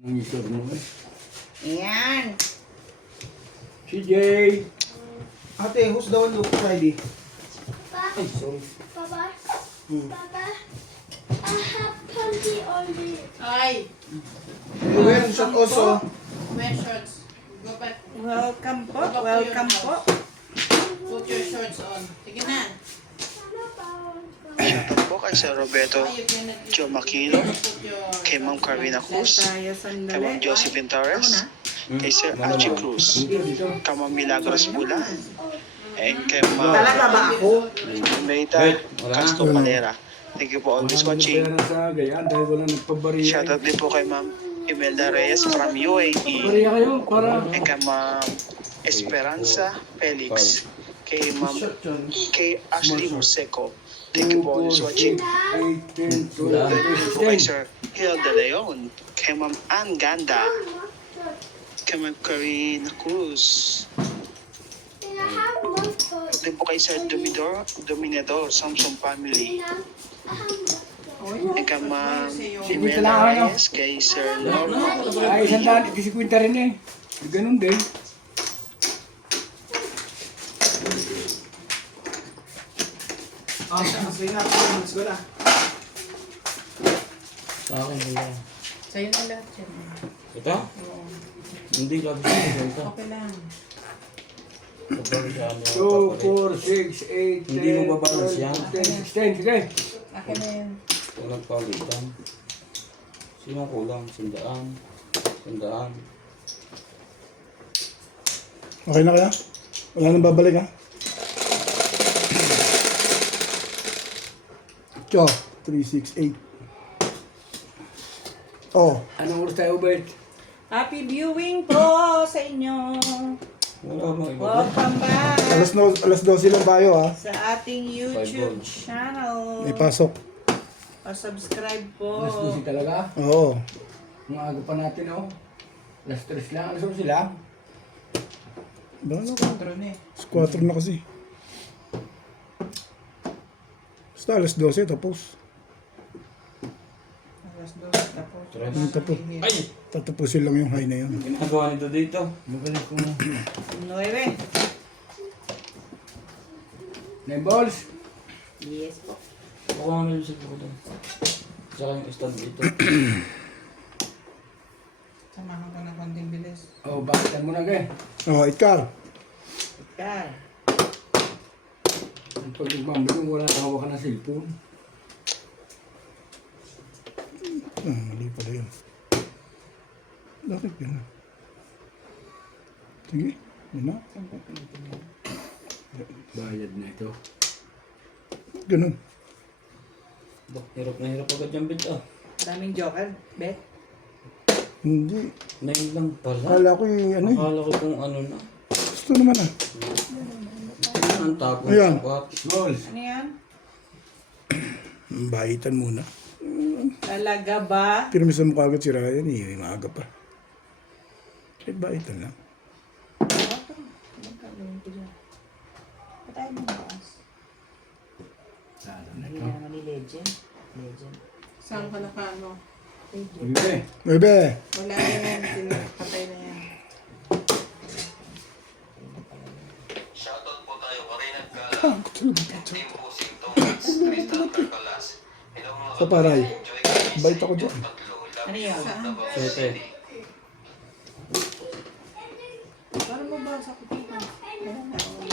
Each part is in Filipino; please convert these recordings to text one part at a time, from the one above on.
Ang isor mo eh. Ayan. CJ! Ate, who's the one look Friday? Ay, sorry. Papa, Papa, I have plenty only. Ay. You wear short also. Wear shorts. Go back. Welcome po, Go back to your welcome house. po. Put your shorts on. Sige na. Shoutout po kay Sir Roberto Ay, you cannot use- Joe Maquilo, Put your- kay Ma'am Carmina Cruz, Tayo kay sandali. Ma'am Josephine Torres, kay Sir Archie Cruz, kay Ma'am Milagros Bula, and kay Ma'am Talaga ba ako? Merita Castro Palera. Thank you for always watching. Wala sa gayaan dahil wala nagpabariya. Shoutout din po kay Ma'am Imelda Reyes from UAE, Bariya kayo para... and kay Ma'am Esperanza Felix, kay Ma'am kay Ashley Museco. Thank you for always watching. 8, 10, 12, Po kay Sir Hill de Leon, kay Ma'am Ann Ganda, kay Ma'am Karina Cruz, And I have more toys. din po kay Sir Dominador, Samsung Family, I have and kay Ma'am Sige, Imelda kailangan, Reyes, kay Sir Norman. Ay, isang daan, ikisikwinta rin eh. Ganun din. Ah, sige na. Let's go na. Sa akin wala. Sa'yo na lahat yan. Ito? Oo. Hindi lang sa ito. Okay lang. Kapag sa ano, 2, papalit. 4, 6, 8, 10, Hindi mo babalance yan? 10, 16, sige. Akin na yan. Walang palitan. Sino kulang? Sandaan. Sandaan. Okay na kaya? Wala nang babalik ha? Tiyo, 368. Oh, Anong oras tayo, Bert? Happy viewing po sa inyo. Wala bang iba? Welcome back alas 12 lang tayo ha? sa ating YouTube channel. May pasok. Pa-subscribe po. Alas 12 talaga? Oo. Ang aga pa natin, oh. Alas 3 lang. Alas 11 lang. Bahala ko. Pero na eh. Squatter na kasi. Basta alas 12 tapos. Alas 12 tapos. Tapos. Ay! Tatapusin lang yung high na yun. Ginagawa nito dito. Magaling ko na. 9. Nine balls. Yes po. Ako nga meron sa ko doon. Saka yung stand dito. Samahan ko ng konting bilis. Oh, bakitan mo na, gay. Oh, Itkar. Ika. Pag nagmamadong, wala na hawakan ng cellphone. Mali pala yun. Bakit yun? Sige, yun na. Bayad na ito. Ganun. Bak, hirap na hirap agad yung bed ah. Daming joker. Bet. Hindi. 9 lang pala. Akala ko yung ano eh. Akala ko kung ano na. Gusto naman ah. Ang tapos. Ayan. Balls. Ano yan? Bahitan muna. Talaga ba? Pero minsan mo kagad si Ryan eh. Maaga pa. Eh, bahitan lang. Patay mo bukas. Sana na Hindi ito. na naman ni Legend. Legend. Saan ka nakano? Bebe. Bebe! Wala na yan. Patay na yan. Shoutout po tayo pa rin at Team Pusing Thomas, Crystal Carcalas. Hello mga Sa paray. enjoy kayo sa Bait ako dyan. inyong tatlo. Love Ano you yan? all, Davao Sete. City. Paano mo ba sa kutina?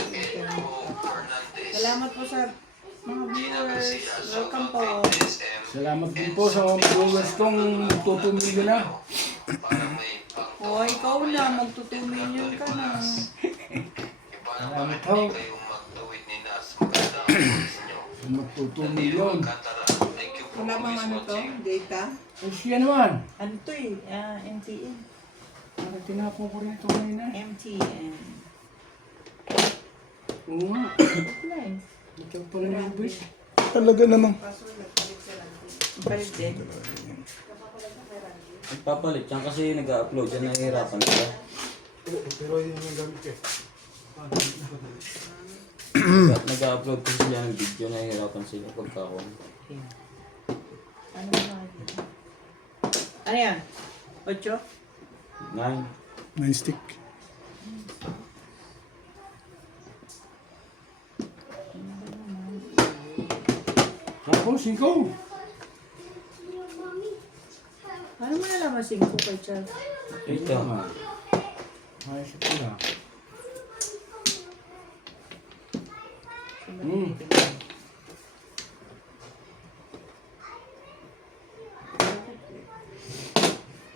Pedro Fernandez. Salamat po sa mga Gina viewers. Garcia, Welcome shoutout po. kay SM. Salamat din po sa mga viewers kong tutumili na. Parang may O, ikaw na. Magtutumilyon ka na. Iba na Salamat bakit ho. hindi kayo magtuwid ni Nas. Maganda ang oras nyo. Magtutumilyon. Danilo Alcantara, thank you for Wala bang always ano to? watching. Data? Eh, siya naman. Ano to eh? MTN. Parang tinapon ko rin ito ngayon eh. MTN. Oo nga. Nice. Ito pala yung bait. Talaga namang. Palit din. Nagpapalit yan kasi nag-upload yan, nahihirapan sila. Pero yun yung gamit eh. Nag-upload kasi sila ng video, nahihirapan sila pagkakaon. Ano ba? Ano yan? 8? 9. 9 stick. Sako, 5. Your mommy. Ano mo nalaman 5 kay Charles? Ito. Ayos ito lang.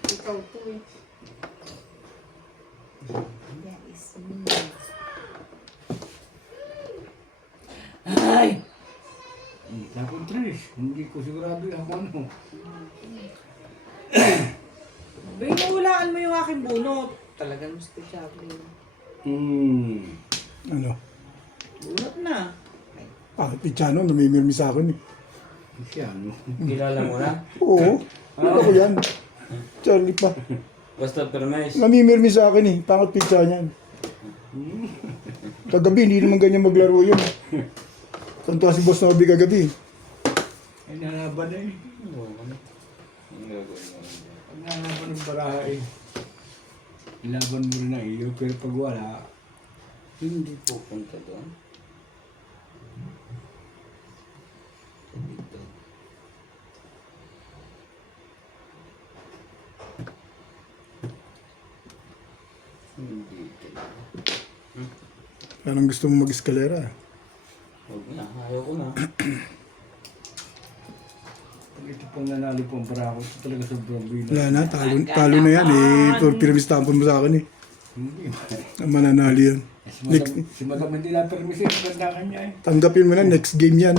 Ikaw to eh. That is me. Ay! Tapos 3. Hindi ko sigurado yung ano. Binuhulaan mo yung aking bunot. Talagang special yun. Ano? Bunot na. Bakit Pichano, namimirmi sa akin eh. Siya, ano? Kilala mo na? Oo. Ako yan. Charlie pa. Basta permes. Namimirmi sa akin eh. Pangat pizza niyan. Kagabi, hindi naman ganyan maglaro yun. Kanto si Boss Nobi kagabi. Ay, nalaban na eh. Oo, ano? Ang gagawin mo lang dyan. Pag nalaban ng baraha eh. Laban mo rin na iyo, pero pag wala, Hindi pupunta doon. Dito. Hindi talaga. Anong gusto mo mag-eskalera? Huwag na, ayaw ko na. pag ito pong nanalo pong baraha, ito talaga sobrang bino. Wala na, talo na yan eh. Ito, pinamistampon mo sa akin eh. Hindi. Mananalo yan. Si Madam hindi na permisin, ganda kanya eh. Tanggapin mo na, next game yan.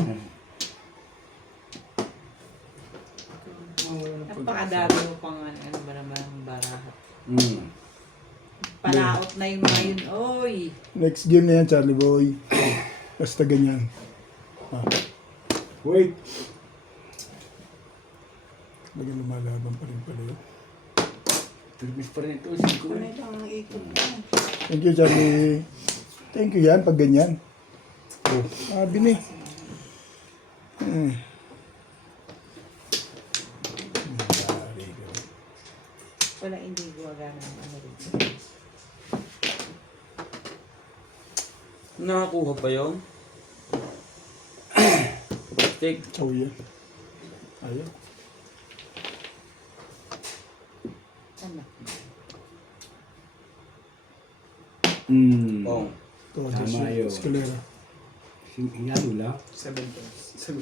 Napakadami mo pang ano ba naman baraha. Hmm. Palaot na yung mga yun. Oy! Next game na yan, Charlie Boy. Basta ganyan. Ah, Wait. talaga lumalaban pa rin pala yun. Permis pa rin ito, 5 Ano eh. lang ang ikot ko. Thank you, Charlie. Thank you yan, pag ganyan. Oh, sabi ni. Wala hindi gumagana ng ano rin. Nakakuha pa yun? Stick. Chow yan. Ayaw. Ano? Oh. Ito, Tama yun. eskalera. Inalo lang. 7 points. 7.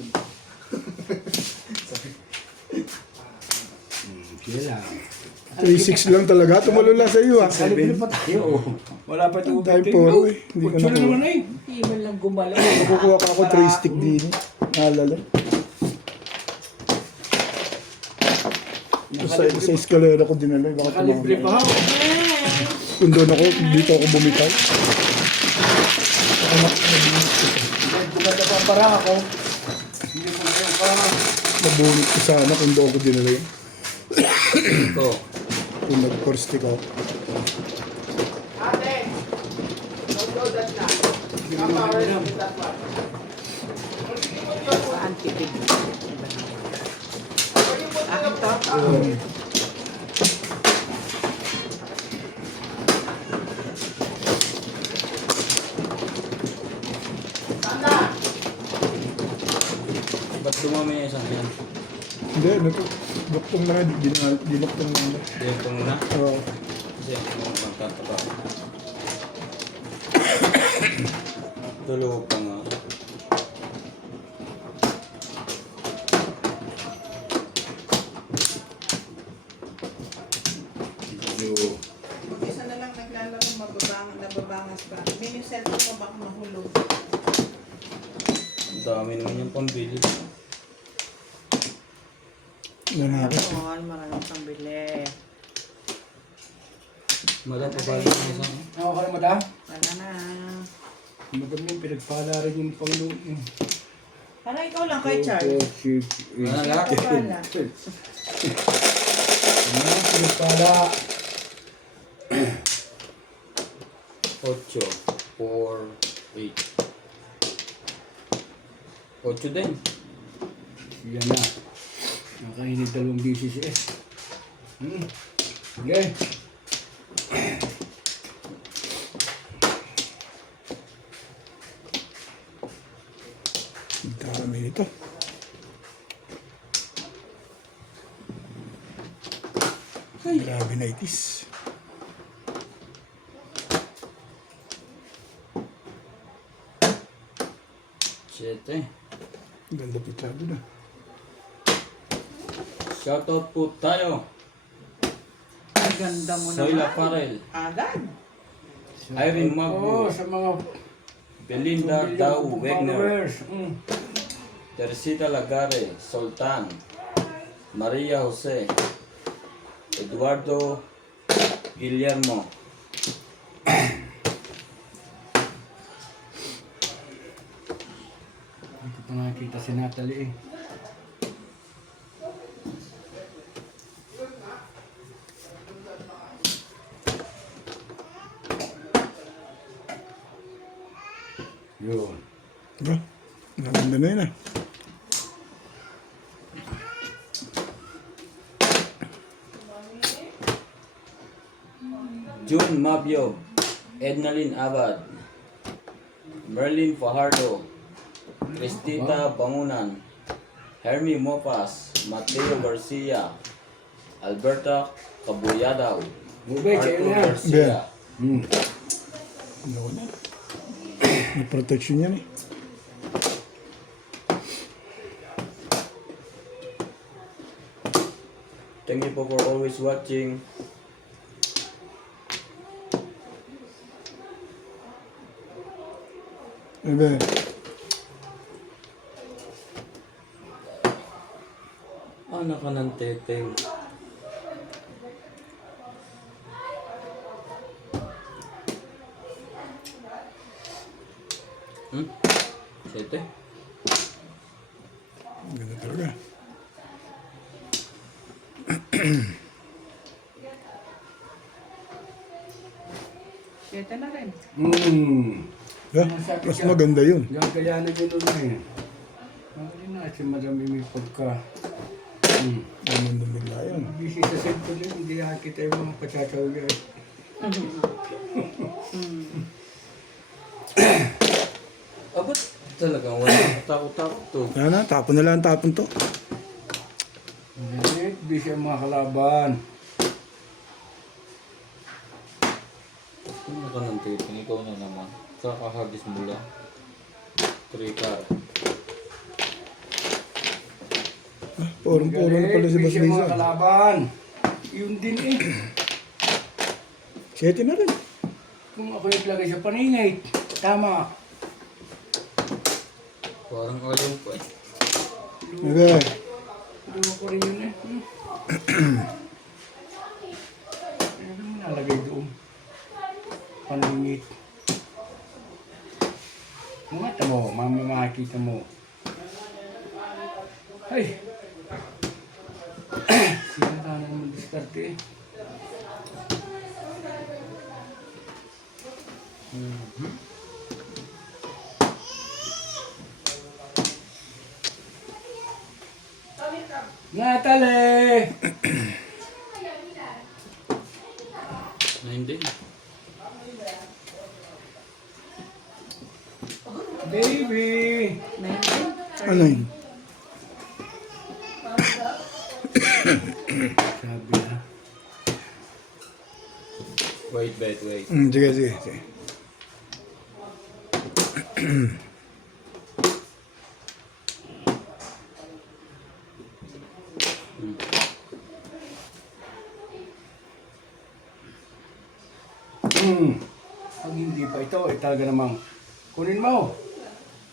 Siya lang. 3-6 lang talaga. Tumalo lang sa iyo ah. Kalibre pa tayo. Oh. Wala pa ito. Tayo po, eh. Hindi ko Kutso na nakuha. naman eh. Hindi man lang gumalaw. Nakukuha ka ako 3 stick din. Naalala. Sa eskalera ko dinala. Baka Kalibre pa tumama. ako. Kung doon ako, dito ako bumitaw. Bukata pa ang baraha ko. Hindi ko na kayo pa. Nabunit ko sana kung doon ko dinala yun. Iko. Kung nag-first stick ako. Ate! Don't do that na. Saan pipig? Akin to? Ba't dumami yung isang yan? Hindi, ano to? Duktong na, dinuktong na. Dito muna. Oo. Kasi ako magtatapa. Dalawa pa nga. Isa na lang naglalaro, nababangas pa. May yung cellphone mo baka mahulog. Ang dami naman yung pambili. Nanakit. Mahal, maraming pambili. Madam, papalik mo isang. Ako ka na madam. Wala na. Madam yung pinagpala rin yung Panginoon. Para ikaw lang kay Charles. Wala lahat. Wala. Pinagpala. 8, 4, 8. 8 din. Yan na. Nakainit 2 BCCS. Okay. Ang dami nito. Grabe na itis. Siyete. Ganda pitado na. Shoutout po tayo. Ang ganda mo Soyla naman. Farel. Agad. Irene Oo, Magbo. sa mga Belinda Dau Wegner. followers. Teresita Lagare. Sultan. Maria Jose. Eduardo Guillermo. Hindi ko pa nakikita si Natalie eh. Yun. Diba? Naganda na yun ah. June Mabio. Ednalyn Abad. Merlin Fajardo. Cristita Bangunan. Hermie Mopas. Mateo Garcia. Alberta Cabuyadaw. Mubay, sa'yo Arthur na. Garcia. Ano na? May protection yan eh. Thank you po for always watching. Ano ba? Anak ka ng teteng. Siyete? Ganda talaga. Siyete na rin. Yeah, mas maganda yun. Yung kaya na gano'n na eh. Hindi na si Madam may pagka... Ganun na bigla yun. Busy sa cellphone yun, hindi nakakita yung mga patsatsaw niya eh. Abot talagang wala takot-takot to. Yan na, tapon na lang ang tapon to. Hindi, busy ang mga kalaban. Ano ka ng teteng? Ikaw na naman. Kakahagis mo lang. 3 card. Puro na pala si Boss Busy ang mga Lisa. kalaban. Yun din eh. 7 na rin. Kung ako naglagay sa paningay, tama. Parang ayaw pa eh. Okay. Luwa ko rin yun eh. Ano mo nalagay doon? Paningit. Mata mo, makikita mo. Ay! Sino ka na mag-diskarte eh? Natalie! 9 din. Baby! Ano yun? Sabi na. Wait. Sige. Pag hindi pa ito, eh talaga namang kunin mo.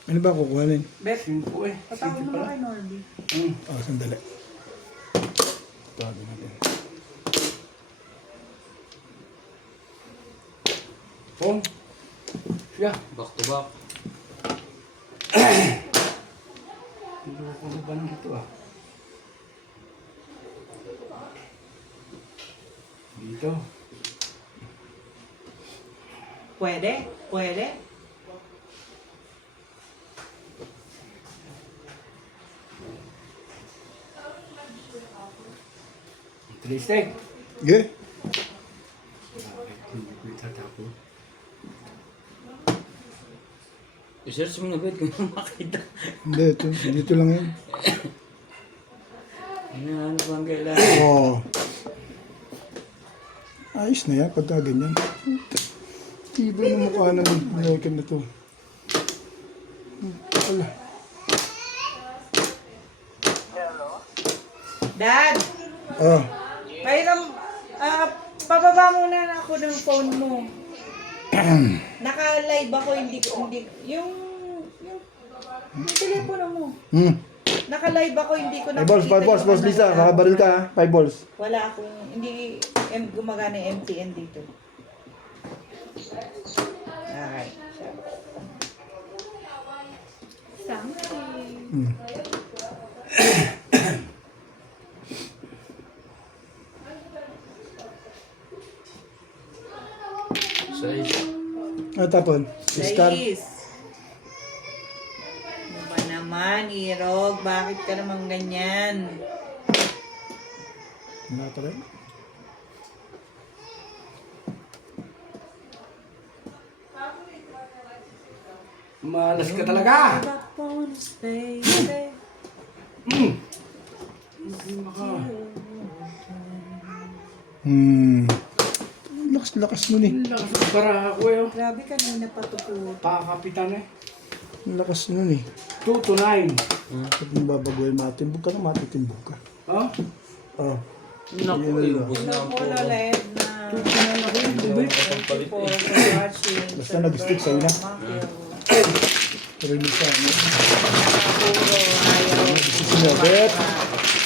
Ano ba kukuhanin? Bet, Simpo eh. patawag Simpo mo pala. na kay Norby. Sandali. Tabi natin. Pong. Siya. Back to back. Hindi ko na ba dito ah. Dito. Pwede? Tristek. Sige. Tatapon. I-search mo na ba kung makita? Hindi, dito lang yun. Ano bang kailangan? Oo. Ayos na yan pagka ganyan. Iba ng mukha ng American na to. Wala. Dad! Ah, Kailang, pababa muna ako ng phone mo. Naka-live ako, yung telepono mo. Naka-live ako, hindi ko 5 balls, 5 balls, Boss Lisa. Nakabaril ka ha? 5 balls. Wala akong, hindi gumagana yung MTN dito. Alright. Tapon. Scar. Guys. Ano ba naman, Irog? Bakit ka naman ganyan? Wala talaga. Malas ka talaga! Lakas-lakas nun eh. Lakas ng bara ako eh. Grabe kanina patutuwa. Pakapitan eh. Lakas nun eh. 2 to 9. Pag nababagoy, matimbog ka na, matitimbog ka. Oh? Oh. Naku, iubos na ang Hello po, puro. Lolet na. Tutunan ako yung tubig. Thank you for watching. Basta nag-stick sa'yo na. Rinig sa ano. Puro ayaw. Sinabet.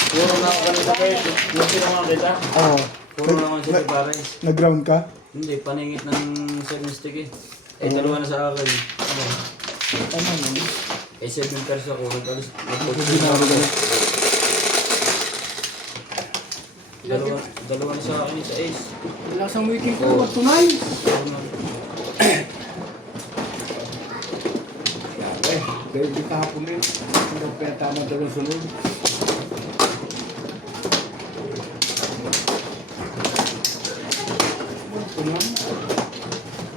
Puro na ako kanina kayo. Yung sinungan kita. Oo. Puro naman sila pare. Nag-ground ka? Hindi, paningit ng 7 stick eh. Eh, dalawa na sa akin. Ano naman? Eh, 7 pairs ako. Nag-alis. Ginagawa ka na. Dalawa na sa akin sa Ace. Lakas ang weekend ko. 2 to 9. Eh, pero di kahapon rin. Hindi ko kaya tama dalawang sunod.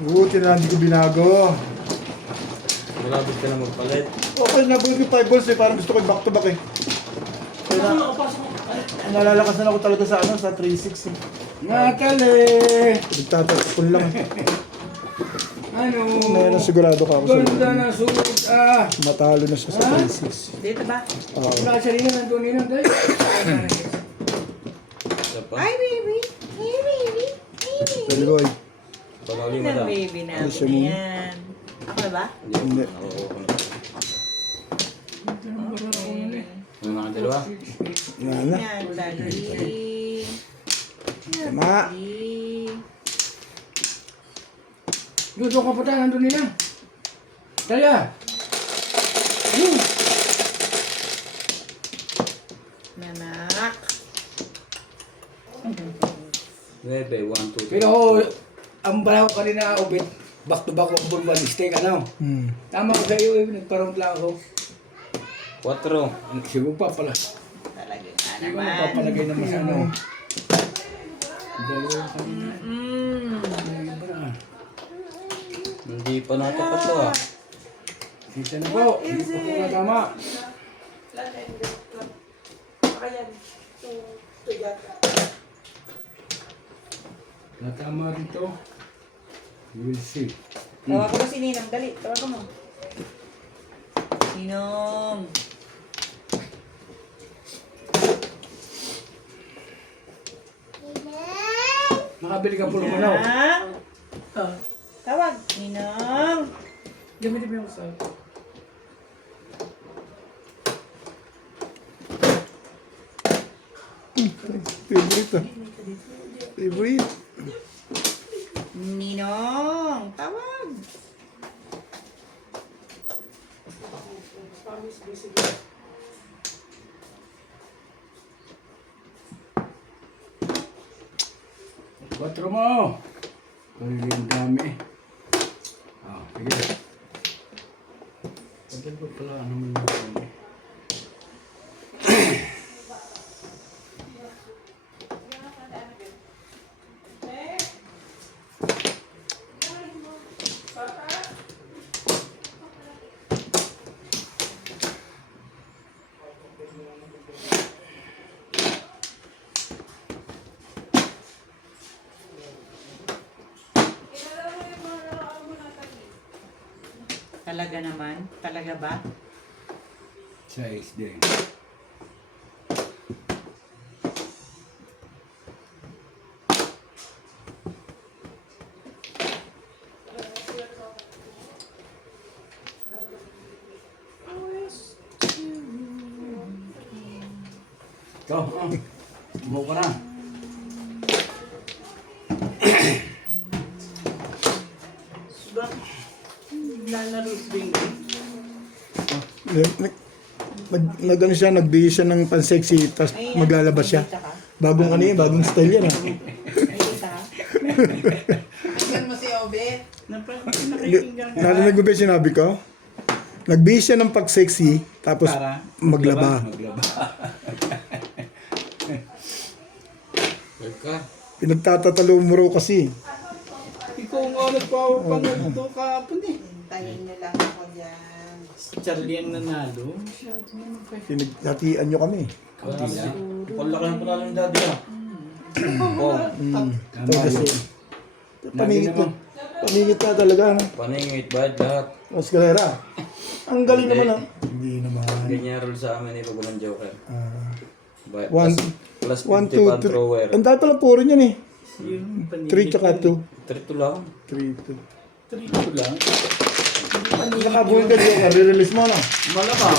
Buti na hindi ko binago. Malapit ka na magpalit. Okay na po yung 5 balls eh. Parang gusto ko back to back eh. Kaya nalalakas na ako talaga sa ano, sa 3-6 eh. Nakali! Nagtatapon lang eh. Ano? Ngayon na sigurado ka ako sa Ganda na suot ah! matalo na siya sa 3-6. Dito ba? Oo. Wala siya rin nandun nila dahil. Isa pa. Hi, baby! Hey, baby! Hey, baby! Daligoy. Palali mo Ang lang. baby namin Ano siya na mo? yan. Ako na ba? Hindi. Oo, oo. Ano mga dalawa? Yan na. Yan, dali. Tama. Dali. Dito ka pa tayo nandun nila. Taya! Nanak. 9, 1, 2, 3. Pero ang bala ko kanina ubit. Back to back of ball mistake ano. Tama ko sa iyo eh. Nagparang lang ako. 4. Siguro pa pala. Talaga nga Siguro naman. papalagay naman sa ano. Dalawa kanina. Hindi pa natapat to ah. Kita na po. Hindi po po na tama. Natama rito. You will see. Tawag ko si Ninong. Dali, tawag ko mo. Ninong. Nakabili ka po ng manaw. Ninang. Tawag. Ninong. Gamitin mo yung sa... Favorite ah. Favorite. Ninong. Tawag. Batro mo. Kaya yung dami. Ah, sige. Pagkat pa pala naman yung dami. Talaga naman? Talaga ba? Size din. Ikaw, mo ka na. Lalaro si Bingo. Nag-ano siya, nagbihis siya ng pansexy, tapos maglalabas siya. Bagong ano yun, bagong style yan. Nakikita ka? Tingnan mo si Obe. Nakikinggan ka. Narinig mo ba yung sinabi ko? Nagbihis siya ng pag-sexy, tapos Para maglaba. Maglaba. Wait ka. Pinagtatatalo mo raw kasi. Ikaw nga nagpapanood ito kahapon eh. Hintayin niyo lang ako dyan. Si Charlie ang nanalo. Masyado naman kayo. Pinaghatian nyo kami. Palaki ng panalo ng daddy ah. Oh, Ito kasi. Paningit na. Paningit na talaga. Ano? paningit, bayad lahat. Mas galera. Ang galing naman ah. Hindi naman. Ganyan rule sa amin ni Pag walang joker. Bayad, One, plus 1, 50 pa 2, 3. thrower. Ang dahil pala puro niyan eh. Yung 3 paningit tsaka 2. 3 lang. 3, 2. 3 lang. Nakabuhin ka dyan, re-release mo na. Malamang.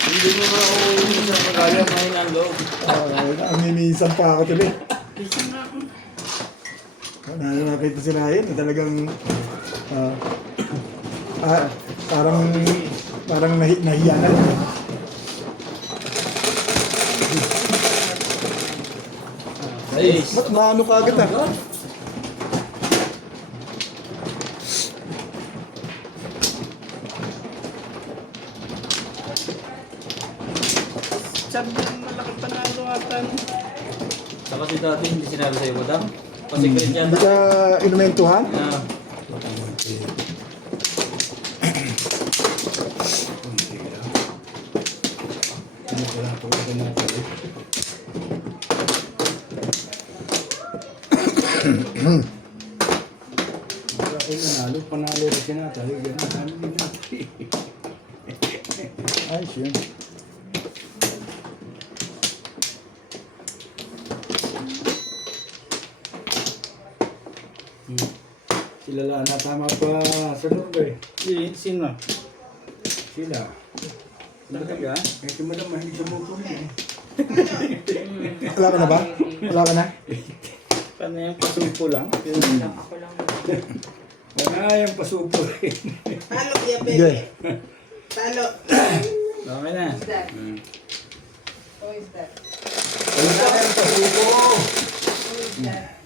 Hindi mo na ako sa pagkaya mahina ang loob. Aminisan pa ako tuloy. Nakita si Ryan, talagang parang nahiya na. Ayos. Ba't maano ka agad ah? Sabi ng malaki panalo ata. Saka si dati hindi sinabi sa'yo, madam. Pasikret yan. Hindi ka inumentuhan? Ah, Panalo rin siya natin. Ganun din natin. Ay, siya. Sila lang natama pa sa Norway. Sino? Sila. Talaga? Kasi madam, mahilig sa motor niya. Wala ka na ba? Wala ka na? Paano yung pasumpo lang? Ako lang. Wala yung pasupo rin. Talo, Kuya Hindi. Pepe. Talo. Okay na. Who's that? Who is that? Wala yung pasupo. Who is that?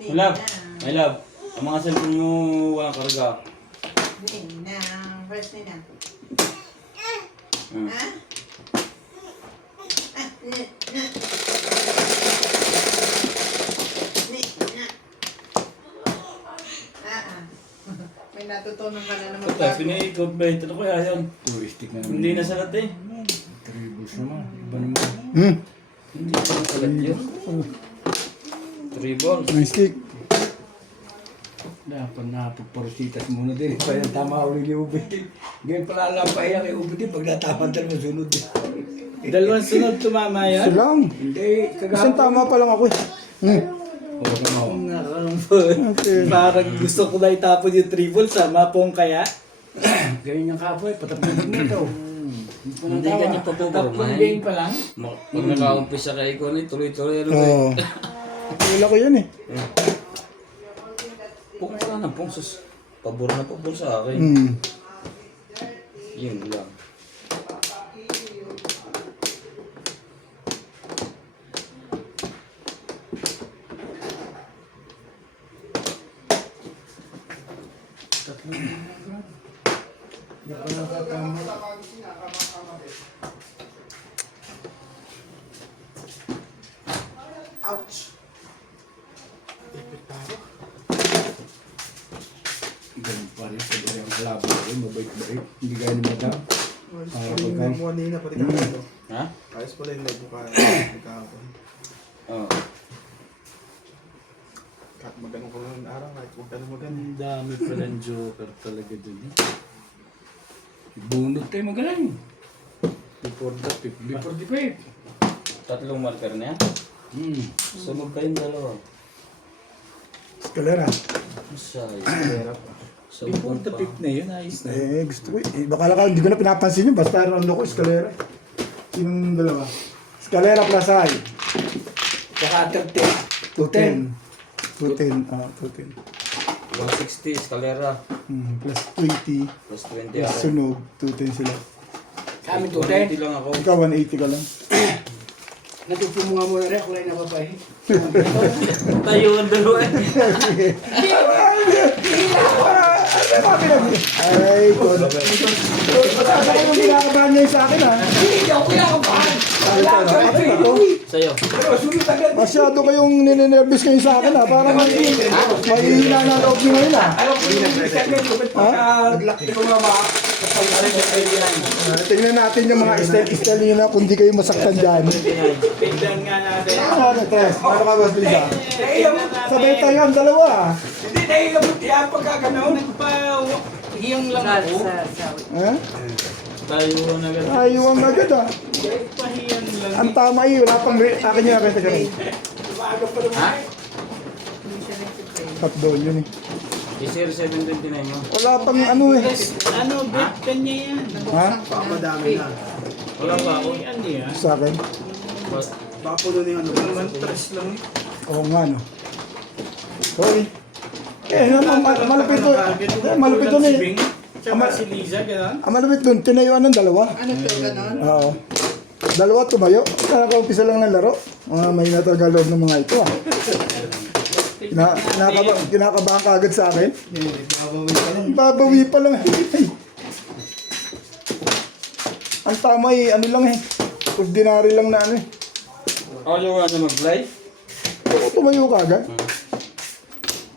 my love. My love. Ang mga cellphone mo walang karga. Nina. First Nina. Hmm. Ha? Ah, Nina. Nina. May natutunan ka na naman. Ito, pinaikot ba ito? Ano kaya yan? Touristic na naman. Hindi na salat eh. Tribus naman. Iba naman. Hindi pa na salat yun. 3 balls. May stick. Dapat napagporsitas muna din. Kaya tama uli ni Ube. Ngayon pala lang pa kay Ube din. Pag natapan talaga sunod din. Dalawang sunod tumama Ito yan? lang. Hindi. Isang tama pa lang ako eh. Oo. Okay. Parang gusto ko na itapon yung triple sa mapong kaya. Ganyan yung kapoy. Patapos na ito. Hindi ka niya Tatlong papupormahin. game pa lang. Pag nakaumpisa ka ikaw ni tuloy-tuloy. Oo. Wala ko yan eh. Pung ka na, pung sus. Pabor na pabor sa akin. Yun lang. Ouch. Ganun pa rin. Sabi rin ang kalaban ko. Mabait-bait. Hindi gaya ni Madam. Kanina pati kahapon. Ha? Ayos pala yung live mo kahapon. Oo. Kahit magano ko ng araw, kahit huwag ka na magano. Dami pala ng joker talaga dun eh. Bunot tayo magaling. Before the pick. Before the pipe. Tatlong marker na yan. Sunod kayong dalawa. Escalera. Masay. Before the pick na yun, ayos na. Gusto ko eh. Baka hindi ko na pinapansin yun. Basta ano ko, escalera. Sinong dalawa? Escalera plus high. Saka 30. 210. 210. 210. 160, escalera. Plus 20. Plus 20 Plus ako. sunog. 210 sila. Kami 180 210. lang ako. Ikaw 180 ka lang. Natutumunga mo na rin. Kulay na babae. Tayo ang dalawa eh. Ay, God. Patasa ko yung kinakabahan niya sa akin, ha? Hindi ako kinakabahan. Sa'yo. Pero sunod agad. Masyado kayong ninenervous kayo sa akin, ha? Parang mahihina na loob niyo ngayon, ha? Alam ko yung second. Pagka ito nga ba? Tingnan natin yung mga style niyo na kung di kayo masaktan dyan. Tignan nga natin. Ano, Tess? Ano ka, Boss Lisa? Sabay tayo ang dalawa, ha? Hindi tayo labot yan pagka gano'n. Hiyang lang ako. Ha? Tayo na agad. Ayuwang agad, ha? Pahiyang lang. Ang tama eh, wala pang akin yung renta ka rin. Ha? Top doon yun, eh. I-0 729 mo. Wala pang ano, eh. Ano, bet, kanya yan. Ha? Wala pa ako. Ano yan? Sa akin? Baka puno na yung ano. Naman, tres lang eh. Oo nga, no? Sorry. Malupit doon. Malupit doon, eh. Tsaka si Liza, gano'n? Malupit doon. Tinayuan ng dalawa. Ano to, ganon? Oo. Dalawa tumayo. Nakaumpisa lang ng laro. May talaga loob ng mga ito, ah. Kinakabahan ka agad sa akin. Babawi pa lang. Ang tama eh, ano lang eh. Ordinary lang na ano eh. Ako yung na mag-fly? Oo, tumayo ka agad.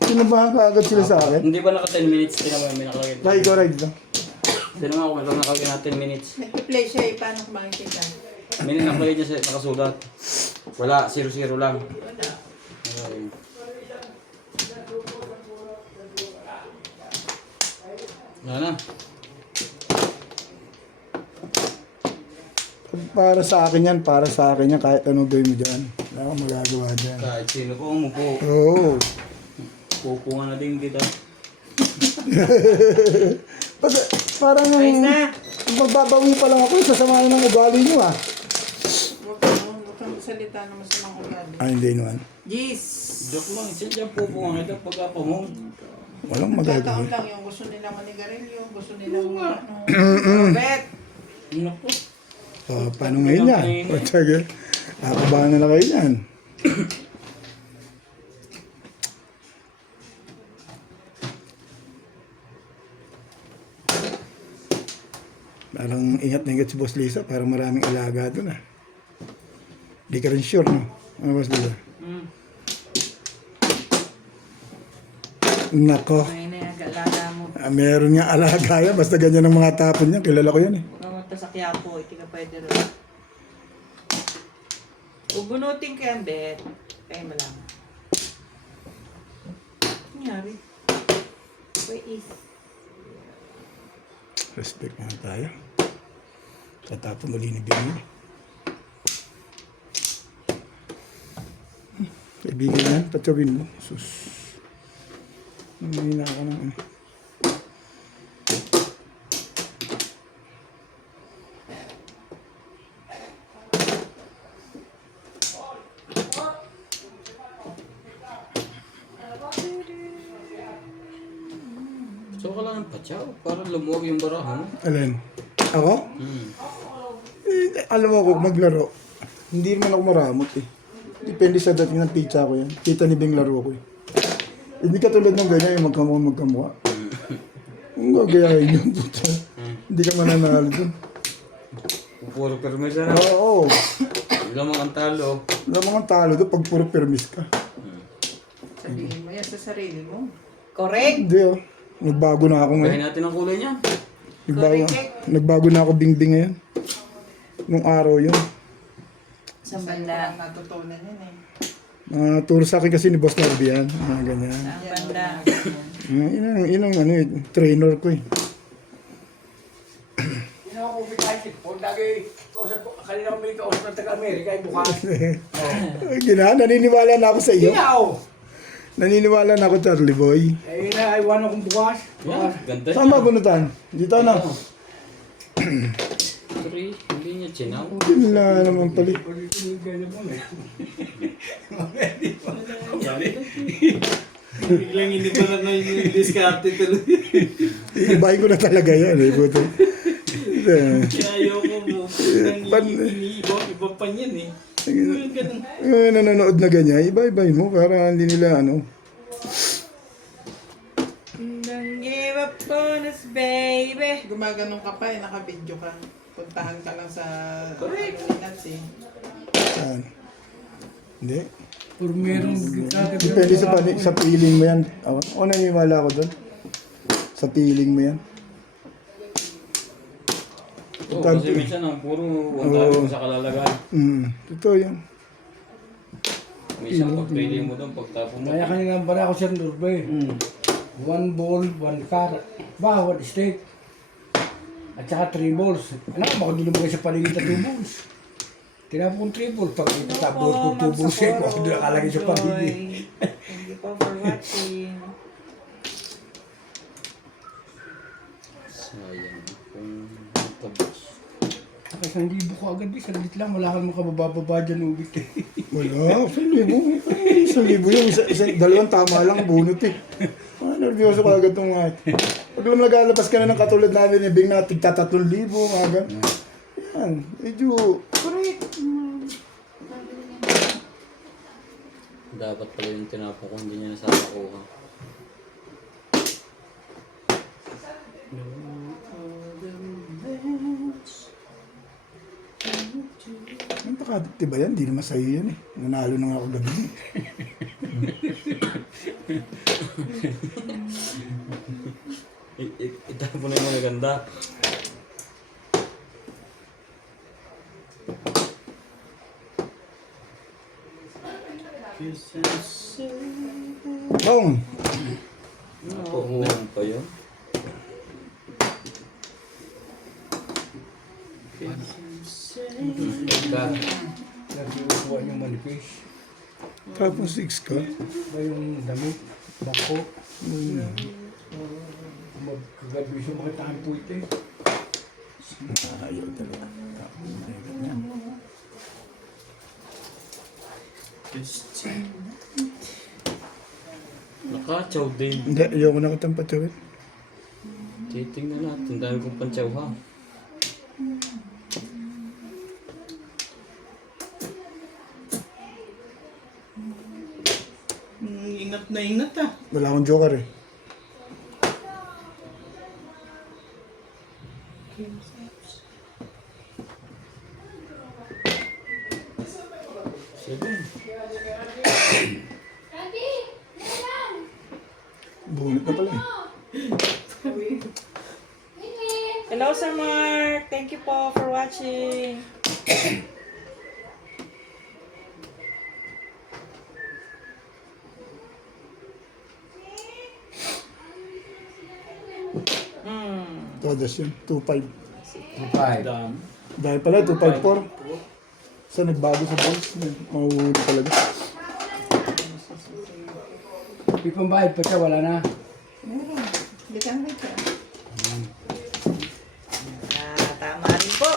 Kinabahan ka agad sila sa akin. Hindi ba naka 10 minutes? Tinama may nakalagay. Dahil ko ride lang. Tinama ako lang nakalagay na 10 minutes. Nag-play siya eh, paano kumakikita? May nakalagay niya sa nakasulat. Wala, 0-0 lang. Okay. Wala na. Para sa akin yan, kahit ano gawin mo dyan. Wala akong magagawa dyan. Kahit sino po umupo. Oo. Pupungan na din kita. Parang magbabawi pa lang ako, sasamahin ng ugali nyo ah. Huwag kang salita na masamang ugali. Hindi naman. Jeez! Joke lang, isa dyan pupungan kita pagka pamong. Walang Magkataon magagawa. lang yung gusto nila manigarilyo, gusto nila Robert! Naku. Paano ngayon yan? Patsaga. Akabahan na lang kayo yan. Parang ingat na ingat si Boss Lisa. Parang maraming alaga doon ah. Di ka rin sure, no? Ano, Boss Lisa? Nako. May nagalaga mo. Meron nga alaga yan. Basta ganyan ang mga tapon niya. Kilala ko yan eh. Mamunta sa Quiapo, hindi ka pwede rin. Ubunutin ka yan, Bet. Kaya mo lang. Nangyari? Where is? Respect nga tayo. Sa tapon muli ni Bini. Kaibigan yan, patawin mo. Sus. Hindi na ako ng ano. So ka lang ng patsaw para lumuwag yung baraha mo. Alin? Ako? Alam mo ako, maglaro. Hindi naman ako maramot eh. Depende sa dating ng pizza ko yan. Kita ni Bing laro ko eh. Hindi katulad ng ganyan yung magkamukha. Ang gagayahin yun. Hindi ka mananalo dun. Puro permis na. Oo. Lamang ang talo. Lamang ang talo doon pag puro permis ka. Sabihin mo yan sa sarili mo. Correct! Hindi oh. Nagbago na ako Bahin ngayon. natin ang kulay niya. Nagbago na ako bing-bing ngayon. Nung araw yun. Sa Saan banda. natutunan yan eh. Turo sa akin kasi ni Boss Larby yan. Mga ganyan. Sa banda. Yun ang ano, trainer ko eh. Yun ako kumikain. Kung lagi, kausap ko, kanina ko may kausap ng taga-Amerika, ay bukas. Naniniwala na ako sa iyo. Iyaw! Naniniwala na ako, Charlie Boy. Eh, naiwan akong bukas. Yan, ganda Saan ba bunutan? Dito na. Sorry, hindi niya chinaw. Wala naman pala. Biglang hindi pa na yung discarte tuloy. Iibahin ko na talaga yan eh. Buto. Kaya ayoko mo. Iba pa yan eh. Nanonood na ganyan, iba-ibahin mo para hindi nila ano. Don't give up on us, baby. Gumaganong ka pa, naka-video ka. Puntahan ka lang sa... Correct. Saan? Hindi. Pero meron Depende sa feeling mo yan. Ako naniniwala ako doon. Sa feeling mo yan. Oo, kasi minsan puro 1,000 sa kalalagay. Totoo yan. Minsan pag-pili mo doon, pagtapon mo. Kaya kanina para ako Sir Norbe. 1 ball, 1 carrot. Ba, 1 steak. At saka 3 balls. Alam ko, makadulong kayo sa paligid na 2 balls. Tinapon kong 3 balls. Pag itatapos ko 2 balls eh, ako doon nakalagay sa paligid. Thank you po for watching. Sayang. Kung tabos. Saka 1,000 ko agad eh. Saglit lang. Wala ka naman kabababa dyan ubit eh. Wala, 1,000. 1,000 yun. Dalawang tama lang, bunot eh. Nervyoso ka agad itong nga. Pag lang naglalabas ka na ng katulad namin, ibig na tigta 3,000, agad. Yan, medyo, Dapat pala yung tinapon ko, hindi niya nasasakuha. ang pakadikti ba yan? Hindi naman sa'yo yan eh. Nanalo na nga ako gabi. Itapon na yung mga ganda. Bong! Nakuhuhan pa yun. Nagsiupuan yung manipis. Tapos 6 ka. Ba yung damit, bako. Magkagabi siya makita ang puwit eh. Ayaw talaga. Nakachaw din. Hindi, ayaw ko na kitang patawid. Titingnan natin, dahil kong panchaw ha. Ingat na ingat ah. Wala akong joker eh. Seven. Bunot na pala eh. Hello, Sir Mark. Thank you po for watching. Todas yun. 2-5. 5. Dahil pala, 2-5-4. Sa nagbago sa balls, mahuhuli talaga. May pambayad pa siya, wala na. Meron. Hindi ka na ito. Tama rin po.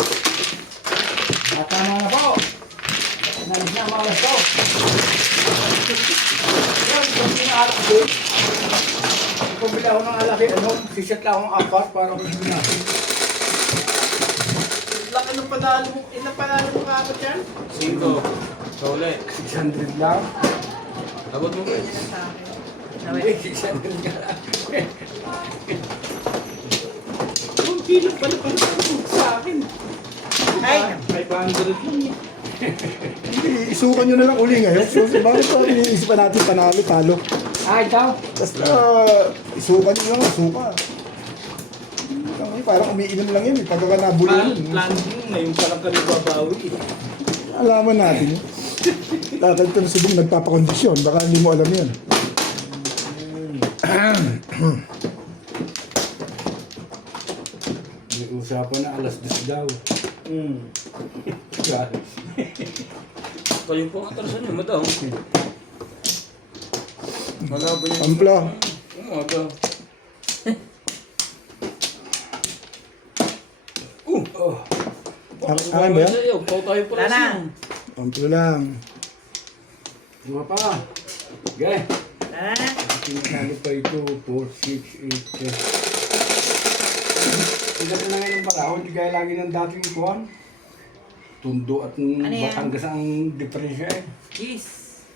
Tama na po. Nalis na mga alas ko. Yan, kung pinaalak ko. Kung bila ako ng alaki, siset lang akong 4 para kung natin. Laki ng panalo mo. Ilang panalo mo kaagad yan? 5. Kauli. 600 lang. Abot mo guys. Hindi, 600 ka lang. Kung kilo pala sa akin. Ay, 500 lang eh. Hindi, isukan nyo na lang uli ngayon. So, bakit pa iniisipan natin panalo, talo? Ikaw? Basta, isukan nyo lang, suka. Parang umiinom lang yun, pagka ka nabulong. Plan din, ngayon pa lang kami babawi eh. Alaman natin yun. Tatalito na si Bong nagpapakondisyon, baka hindi mo alam yan. May usapan na alas 10 daw. Kayo po ang atrasan niyo, madam. Wala ba yung... Ampla. Umaga. Oh, Akin ba yan? Sa'yo, pao tayo pala Wala na. siya. Ampla lang. diba pa? Okay. Ah, Tinatalo pa ito, 4, 6, 8, 10. Tignan na ngayon ang panahon, hindi kaya lagi ng dating kuhan. Tundo at Ano yan? Batangas ang diferensya eh. Gis.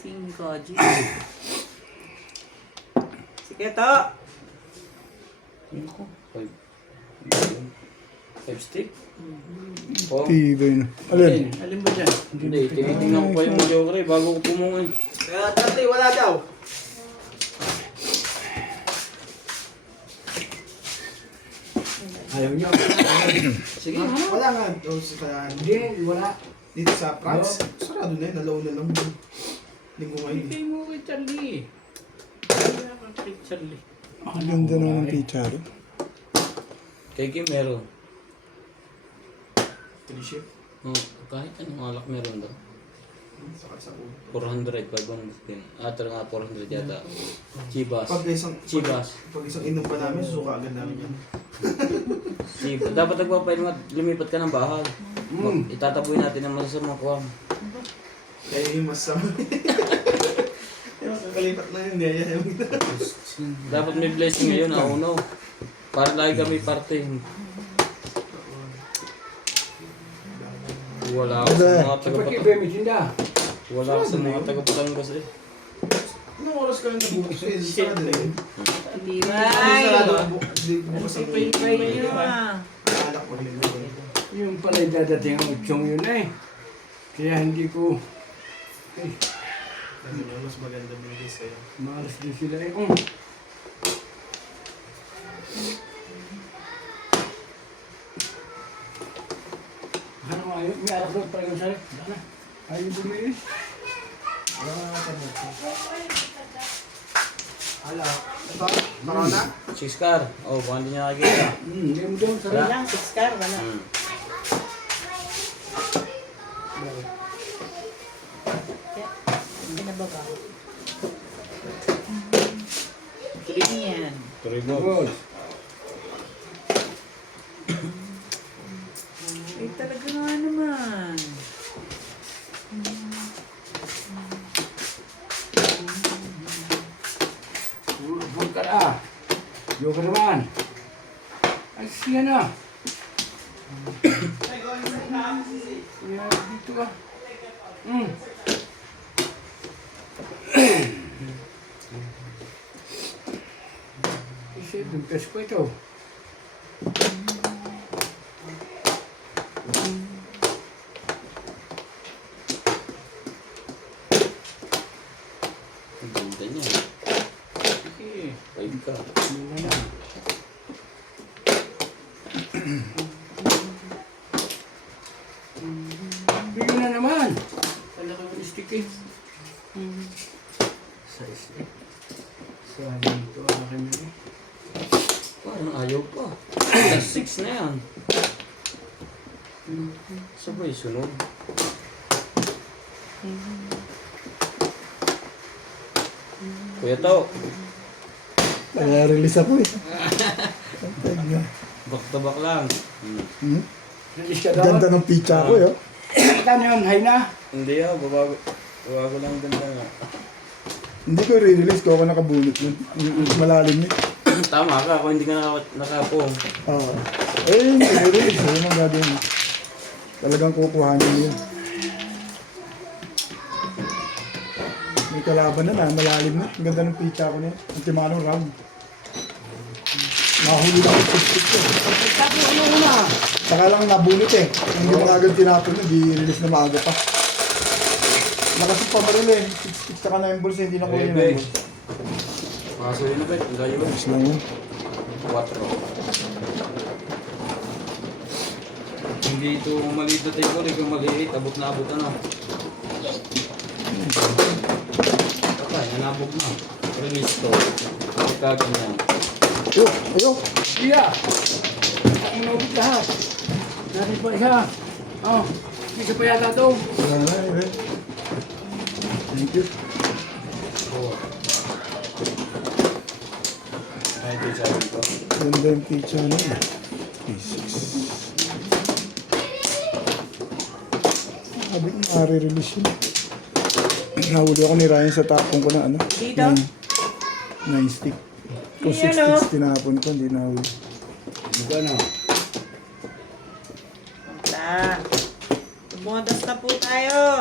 5 Gis. Sige to. Ako, 5 stick? Oh, Tibay na. Alin? Alin ba dyan? hindi, tinitingnan ko pa yung mediocre bago ko pumungay. Kaya dati wala daw. Ayaw niyo. Sige, ano? Wala nga. O, sa, Hindi, wala. dito sa France. Sarado na yun. Nalaw na lang. Linggo ngayon. Hindi mo kay Charlie. Kaya ka kay Charlie. Ang ganda naman ng pizza rin. Kay Kim meron. Triship. Oh, kahit anong alak meron daw. Saka sa ulo. 400, 500 din. Ito nga 400 yata. Chivas. Pag Chivas. isang inom pa namin, susuka agad namin yan. Chivas. Dapat nagpapahinga, lumipat ka ng bahay. Itataboy natin ang masasamang kuwam. Kaya yung masama. Yung kakalipat na yun, gaya yung Dapat may blessing ngayon, nauno. Para lagi kami parte. Wala ako sa mga Kapag taga-Batangas. iba may tinda. Wala ako sa mga taga-Batangas eh. Anong oras ka lang nabukas? Eh, sarado na yun. Tibay. Sarado na bukas. Bukas ang Tibay nyo ah. alak pag nilagay. Yung pala dadating ang utsyong yun eh. Kaya hindi ko Ano yun, mas maganda bigay sa'yo. malas din sila eh. Ano nga yun? May alak doon talagang sa'yo. Dana. Ayaw bumili. Ala, ito, Corona? 6 car. Oh, baka hindi niya nakikita. Hindi mo doon Wala sarap. lang, 6 car, wala. Hindi na ba ba? Yan. Boss. Ay, talaga nga naman. Huwag ka na. Yung ka naman. Ay, siya na. Siya dito ah. Kasi bigkas ko ito. Ang ganda niya. Sige. 5 ka. Muna na. Bigyan na naman. Talaka ng stick eh. Size eh. Sa dito akin na eh. Parang ayaw pa. Plus 6 na yan. Sabay sunod. Kuya to, Nag-release ako eh. Antay nga. back to back lang. Hmm? Nalis ka daw. Ganda ng pizza ko eh. Oh. Kano yun? Hay na? Hindi ah, babago lang ganda nga. Hindi ko re-release ko ako nakabunot yun. Yung malalim yun. Tama ka, kung hindi ka nakapong. Oo. Eh, hindi re-release. Ayun ang gagawin mo. Talagang kukuhanin mo yun. May kalaban na malalim na. Ang ganda ng pizza ko na yun. Ang timanong round. Mahuli lang yung pizza ko. Sabi ano una? Saka lang nabunot eh. Hindi mo agad tinapon, di-release na maaga pa. Nakasip pa maril eh. 6 saka na yung bulsa, hindi na kuha yung Bebe. bulsa. Kaso yun na ba? Ang layo ba? Tapos lang yun. 4. Hindi ito maliit na table, kung maliit, abot na abot na. Patay, nanabog na. release to. Kaganyan. Ayo. Iya! Ang nobit lahat. Natin pa isa. Oh, isa pa yata ito. Wala na, eh. Thank you. Kahit yung sabi ko. Ganda yung pizza na yun. P6. Sabi ko, ma-re-release yun. Nahuli ako ni Ryan sa tapong ko na ano. Dito? 9 stick. Kung 6 Yan, oh. sticks tinapon ko, hindi nahuli. Ito na. Ta. Bumodas na po tayo.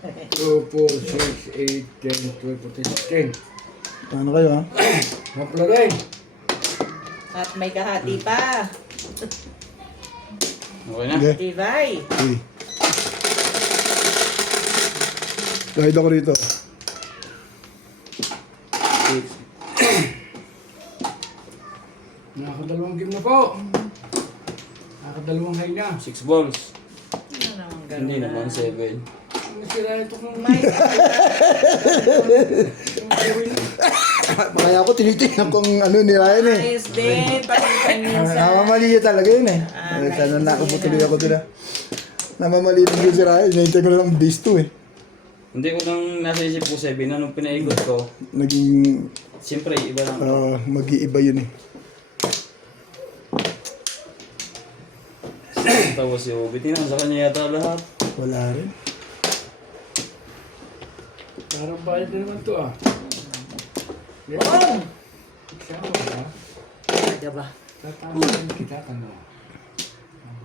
2, 4, 6, 8, 10, 12, 14, 16. Ano kayo ha? Mapla rin. At may kahati pa. Okay na? Hindi. Tibay. Okay. Kahit ako rito. Nakakadalawang game na po. Nakakadalawang high na. 6 balls. Ano naman ganun Hindi naman 7. Ang sira ito kung May Kaya ako tinitingnan kung ano ni Ryan eh. ayos din. Paminsan-minsan. Namamali yun talaga yun eh. Sana nakabutuloy ako doon ah. Namamali din yun si Ryan. Hinahintay ko na lang base 2 eh. Hindi ko nang nasa isip ko 7 na nung pinaigot ko. Naging Siyempre, iba lang. mag-iiba yun eh. Tapos si Obi, tingnan sa kanya yata lahat. Wala rin. parang bayad na naman ito ah. Boom! Siya ako ba? Talaga ba? Tatamaan kita ka no.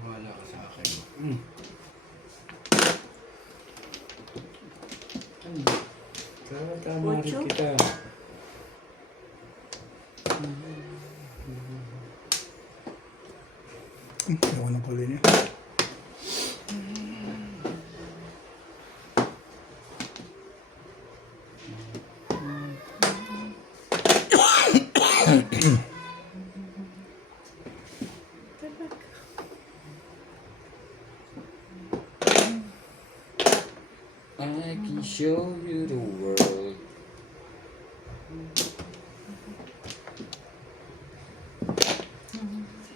Wala ka sa akin. Tama rin kita. Ako na pala niya. I can show you the world.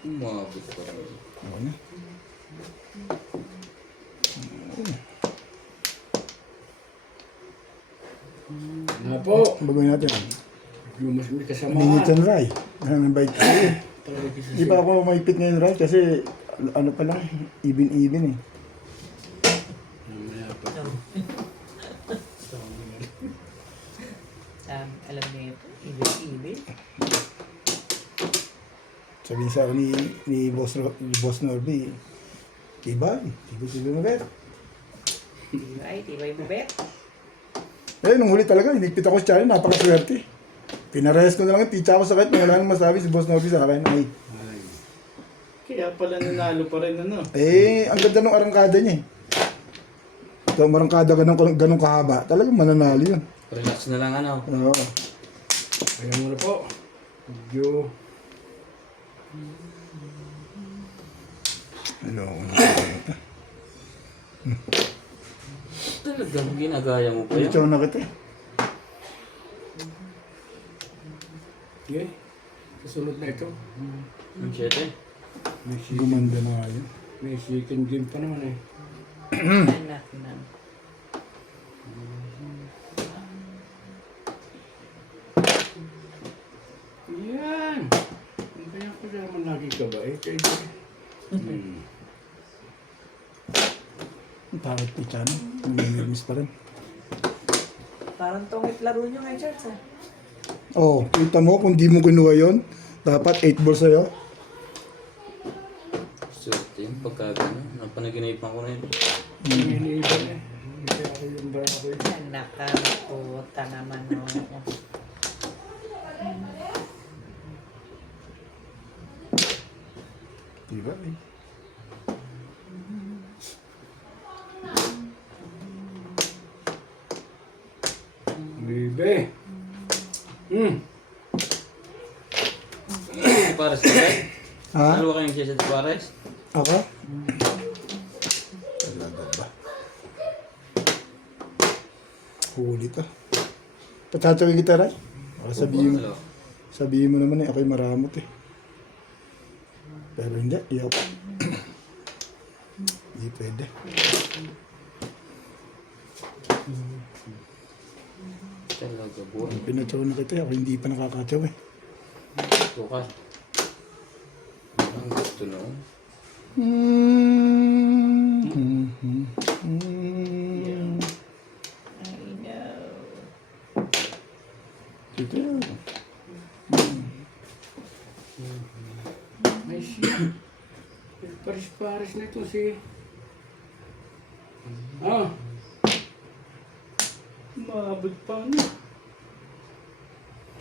Umabot pa rin. Ako na. Na po. Bagoy natin. Yung mas may kasamaan. Minitan Ray. Ano ba ito? Talaga kasi Di pa ako maipit ngayon Ray kasi ano pa lang, even eh. Mamaya pa. Alam niyo ito. Ibig-ibig. Sabihin sa akin ni Boss Norby, tibay mo bet. Tibay. Tibay mo, bet. Eh, nung huli talaga, hinigpit ako sa channel, napakaswerte. Pinarehas ko na lang yung pizza ko sa kahit wala nang masabi si Boss Norby sa akin. Ay, Kaya pala nanalo pa rin ano. ang ganda ng arangkada niya eh. Ito, marangkada ganun kahaba. Talagang mananalo yun. Relax na lang ano. Oo. Kaya mo na po. Medyo Hello. Talagang ginagaya mo pa yun. Pizza na kita eh. okay. Susunod na ito. Ang 7. Gumanda na nga yun. May second game pa naman eh. Anak na. Yan! Kaya ko naman lagi ka ba eh? Kaya Ang pangit pizza no? Namimiss pa rin. Parang tongit laro nyo ngayon, Charles. Oh, kita mo kung di mo kinuha yun, dapat 8 balls sa'yo. Swerte yung pagka gano'n. Napanaginipan ko na yun. iniiban eh. Kaya ako yung bravo eh. Anak ka na puta naman. Oh. Diba eh? Bibe! Pares ka ba? Ha? Dalawa kayong siya sa Pares? Ako? Talaga ba? Huli ka. Patatawin kita, Ray? Baka sabihin mo naman ako'y maramot eh. Pero hindi, di ako. Hindi pwede. Talaga buhay. Pinatsaw na kita, ako hindi pa nakakatsaw eh. Tukal. Ang gusto no? Sige. May si... Paris-paris na ito si... Maabot pa na.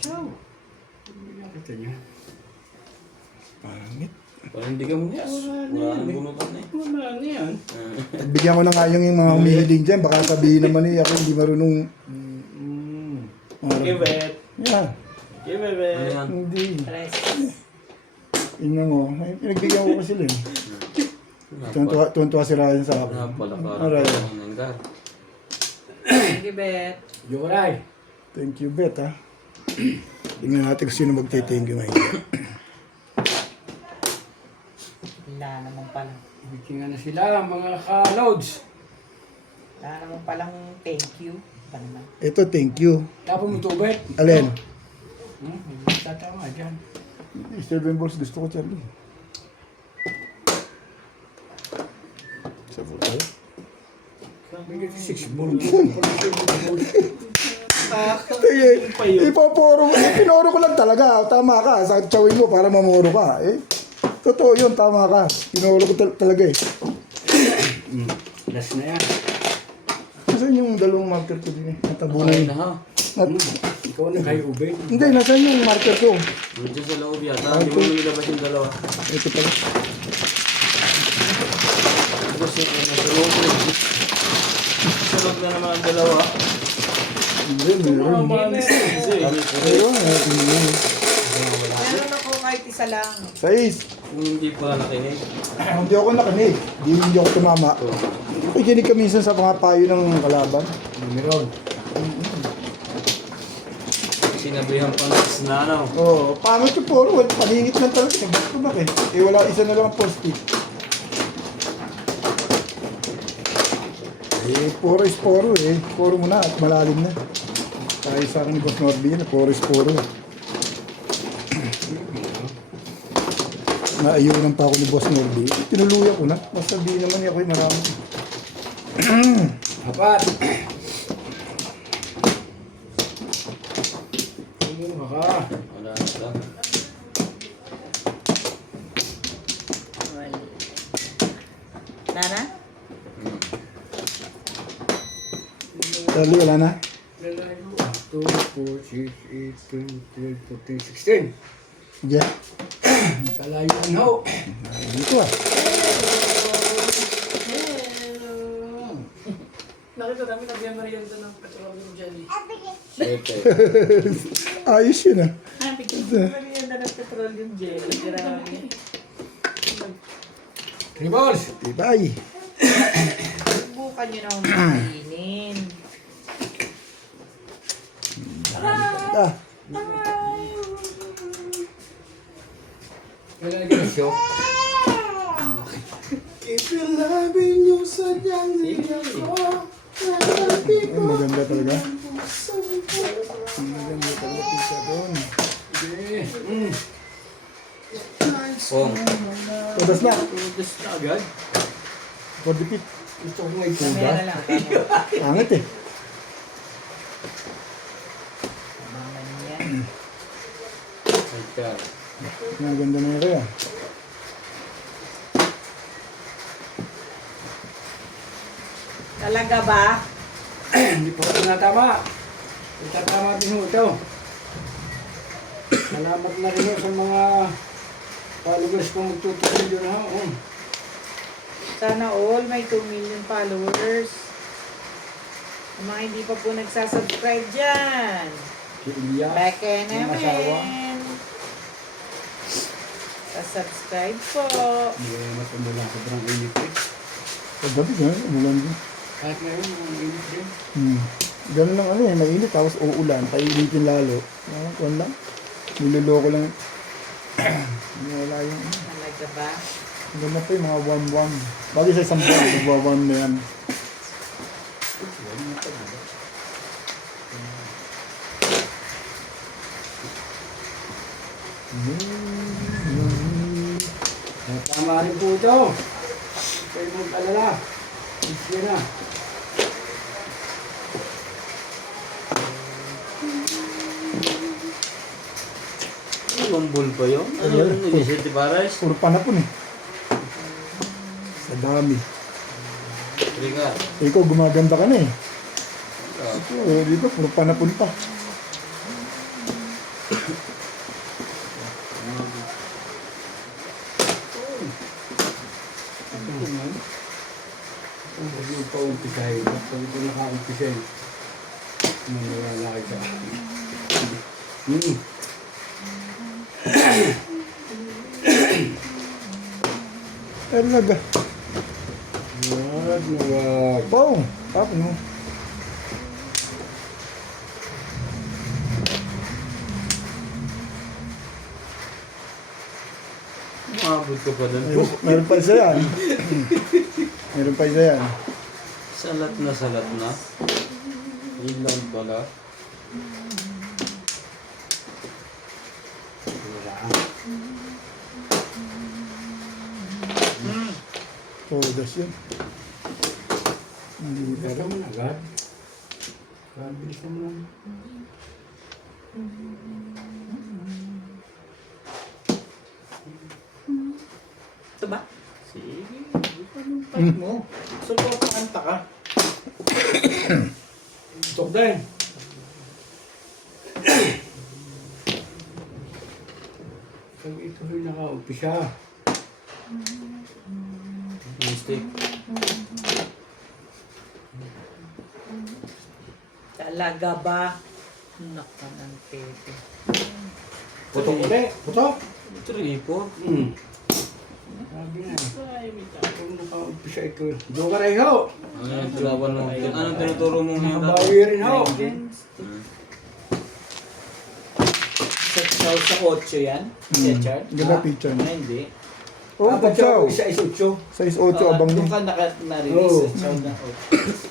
Ciao. Hindi nakita niya. Pangit. Parang hindi ka mo yes. Wala nang bunutan eh. Wala na yan. Bigyan ko na nga yung mga humihiling dyan. Baka sabihin naman eh, ako hindi marunong. Give it. Yan. Give it. Ano yan? Hindi. Yun nga mo. Pinagbigyan ko kasi sila eh. Tuntua si Ryan sa akin. Napalakaran Alright. ko ng nanggar. Thank you, Bet. Yoray. Thank you, Bet, ha. Tingnan natin kung sino magte-thank you ngayon. Wala naman pala. Bikingan na sila, mga ka-loads. Wala naman palang thank you. Ba naman? Ito, thank you. Tapos mo tubig. Alin? Tatama dyan. 7 balls gusto ko, Charlie. Sa po tayo. Bigyan 6 balls. Ipaporo mo. Pinoro ko lang talaga. Tama ka. Sa chawin mo para mamoro ka. Eh, totoo yun. Tama ka. Pinoro ko talaga eh. Last na yan. Nasaan yung dalawang marker ko din eh? Natabunan. Ayun na ha. Ikaw na kayo ubay. Hindi, nasaan yung marker ko? Nandiyan sa loob yata. Hindi mo nilabas yung dalawa. Ito pala. Tapos yung sa loob rin. Sa loob na naman ang dalawa. Hindi, meron. Meron. Meron ako kahit isa lang. 6. Kung hindi pa nakinig. Hindi ako nakinig. Hindi ako tumama. Ay, kinig ka minsan sa mga payo ng kalaban. Meron. Sinabihan pa na ano. Oo, pangit yung puro. Paningit lang talaga. Gusto ba eh? Eh, wala isa na lang ang post-it. Eh, puro is puro eh. Puro mo na at malalim na. Kaya sa akin ni Boss Norby yun, puro is puro. Naayunan pa ako ni Boss Norby. Tinuluyan ko na. Masabihin naman niya ako'y marami. Apat. Maka. Wala na lang. Nana? Dali, wala na. 2, 4, 6, 8, 10, 12, 14, 16. Yeah. Kalayuan ho. Dito ah. Nakita namin nag-merienda ng petroleum jelly. Siyete. Ayos yun ah. Merienda ng petroleum jelly. Grabe. 3 balls. Tibay. Subukan nyo na makainin. Ah. Kailangan show. Keep you loving you sadyang Maganda talaga. Maganda talaga pizza doon. Pong. Todas na. Just na agad. For the pit. Gusto ko may Meron tuba. lang. Pangit eh. Abangan nyo yan. Ikaw. Maganda na yun kaya. Talaga ba? Hindi po ito natama. Itatama din ho ito. Salamat na rin ho sa mga followers kong magtutuloy yun ho. Sana all may 2 million followers. Yung mga hindi pa po nagsasubscribe dyan. Si Ilya. Like Yung asawa. naman. Subscribe po. Hindi kaya matumulang sobrang init eh. Paggabi na, umulan din. Kahit ngayon, ang init din. Ganun lang ano eh, mainit tapos uulan, painitin lalo. Kuwan lang. Niloloko lang. Wala yung Talaga ba? ganda pa yung mga 1-1. Bagay sa isang buwan, nagwa-1 na yan. Tama rin po ito. Kayo mag-alala. Sige na. Lumbol pa yun? Ano Ayan. yun? Vicente Pares? Puro panapon eh. Sa dami. Riga. Ikaw, gumaganda ka na eh. Ito, di ba, puro panapon pa. Huwag yung pa-umpisahin. Pag ito naka-umpisahin, mangyayala ka. Talaga. Wag na wag. Boom! Tapos mo. Umabot ka pa doon. Meron pa isa yan. Meron pa isa yan. Salat na salat na. Yun lang pala. Todas yun. Hindi pa Bilisan rin. mo na agad. Bilisan mo na. Ito ba? Sige. Palit mo. So, kanta ka. Tok din. Pag ito ay naka-umpisa. Mistake. Talaga ba? Naka ng tete. Putok ulit. Putok. Tripo. Sabi na. Kung naka-umpisa ito. Joker ay ho. Ano yung tulawan mo? Anong tinuturo mo ngayon? Nakabawi rin ho. Sa 8 yan? Richard? Ganda picture niya. Hindi. Oh, Apat pagsaw. isa is 8. Size 8 abang Doon niya. ka narinig Oo. sa sound ng 8.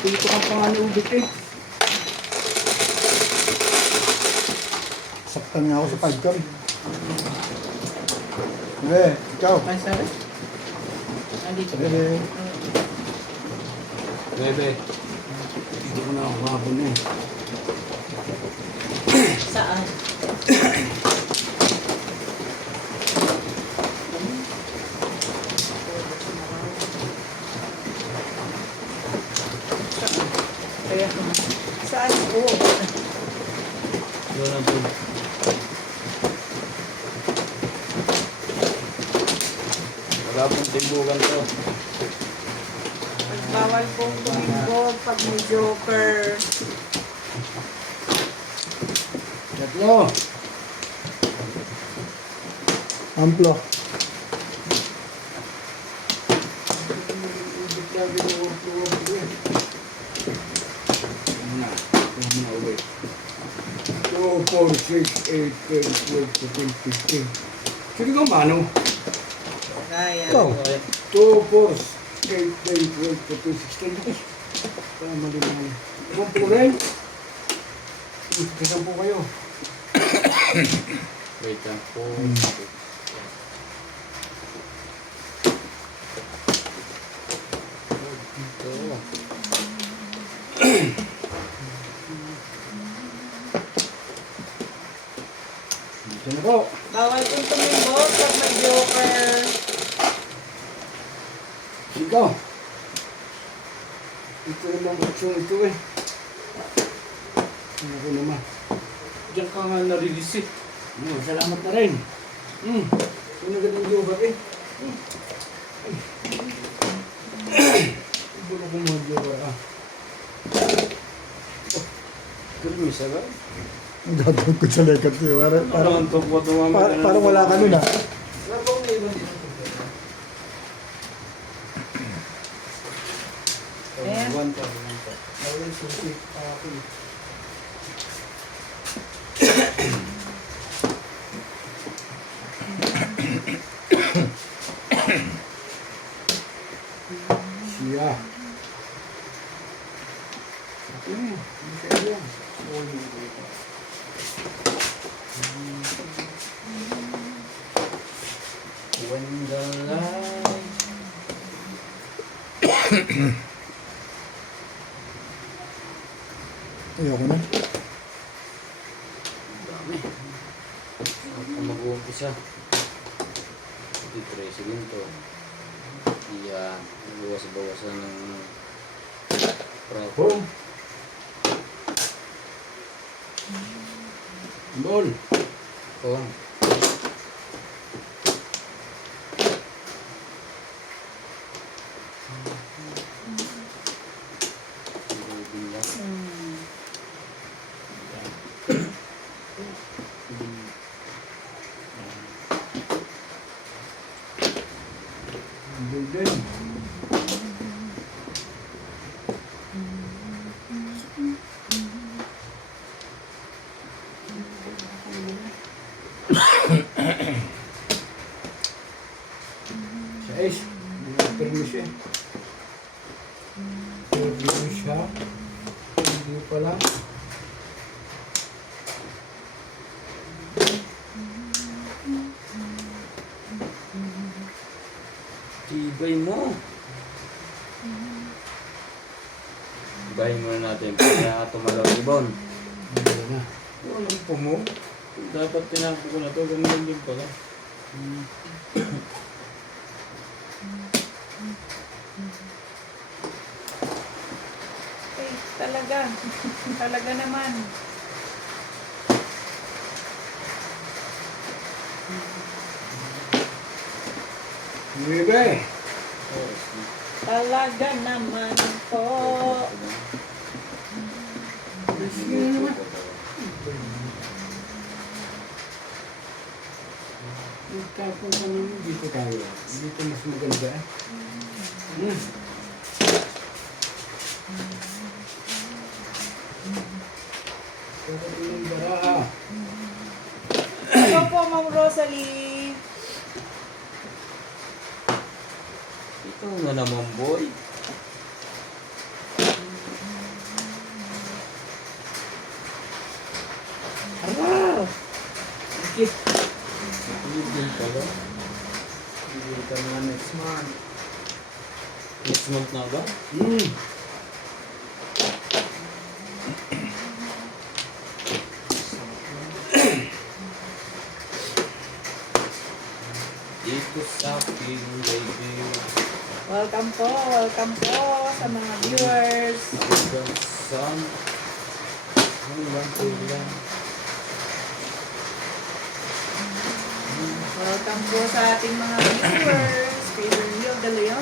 Dito ka pa nga naubit eh. Saktan nga ako sa 5 cam. Ikaw. Ay, sabi? Nandito ba? Eh, Bebe. Hindi ko na ako hapon eh. Saan? Kaya, Saan po? Doon ang po. Wala pong timbugan to. Bawal pong tumimbog pag may joker. Tatlo. amplo. Ubit lagi ng work eh. Muna. Muna ulit. 2, 4, 6, 8, 10, 12, 13, 15. Sige ka mano. Kaya. Ikaw. 2, 4, 8, 10, 12, 13, 16. Tama din naman. Kung po rin. Kasan po kayo. Wait lang po. Dito na po. Bawal pong tumimbog pag may joker. Ikaw. Ito naman action ito eh. Ano ko naman. diyan ka nga na-release eh. Salamat na rin. Kung agad ng joker eh. Ibulo ko mga joker ah. Kermis agad. Ang gagawin ko sa lekat ko. Parang Parang tungkot naman. parang wala ka nun ah. Sarap susi. Ako. Siya. Ako na yan. Hindi siya yan. When the light... Ayoko na. Dami. Ako mag-uumpisa. Ito, 13 din to. Yan. Bawas-bawasan ng... Home. Ball. Kung. Golden. Sa ace. Permission. Permission siya. Hindi pala. Tibay mo. Ibahin muna natin para tumalaw ibon. Hindi na. Walang po mo. Dapat tinapo ko na to. Ganun din pala. Eh, talaga. Talaga naman. Nuebe. Talaga naman po. Tapos ano, dito tayo. Dito mas maganda. Pero yung baraha. Ito po, Ma'am Rosalie. Ito na naman, boy. Araw! Ikit. Hindi din pala. Bibili ka na next month. Next month na ba? Dito sa akin, baby. Welcome po sa mga viewers. Hanggang saan? Hanggang kailan? Welcome po sa ating mga viewers. Kay Rio de Leon.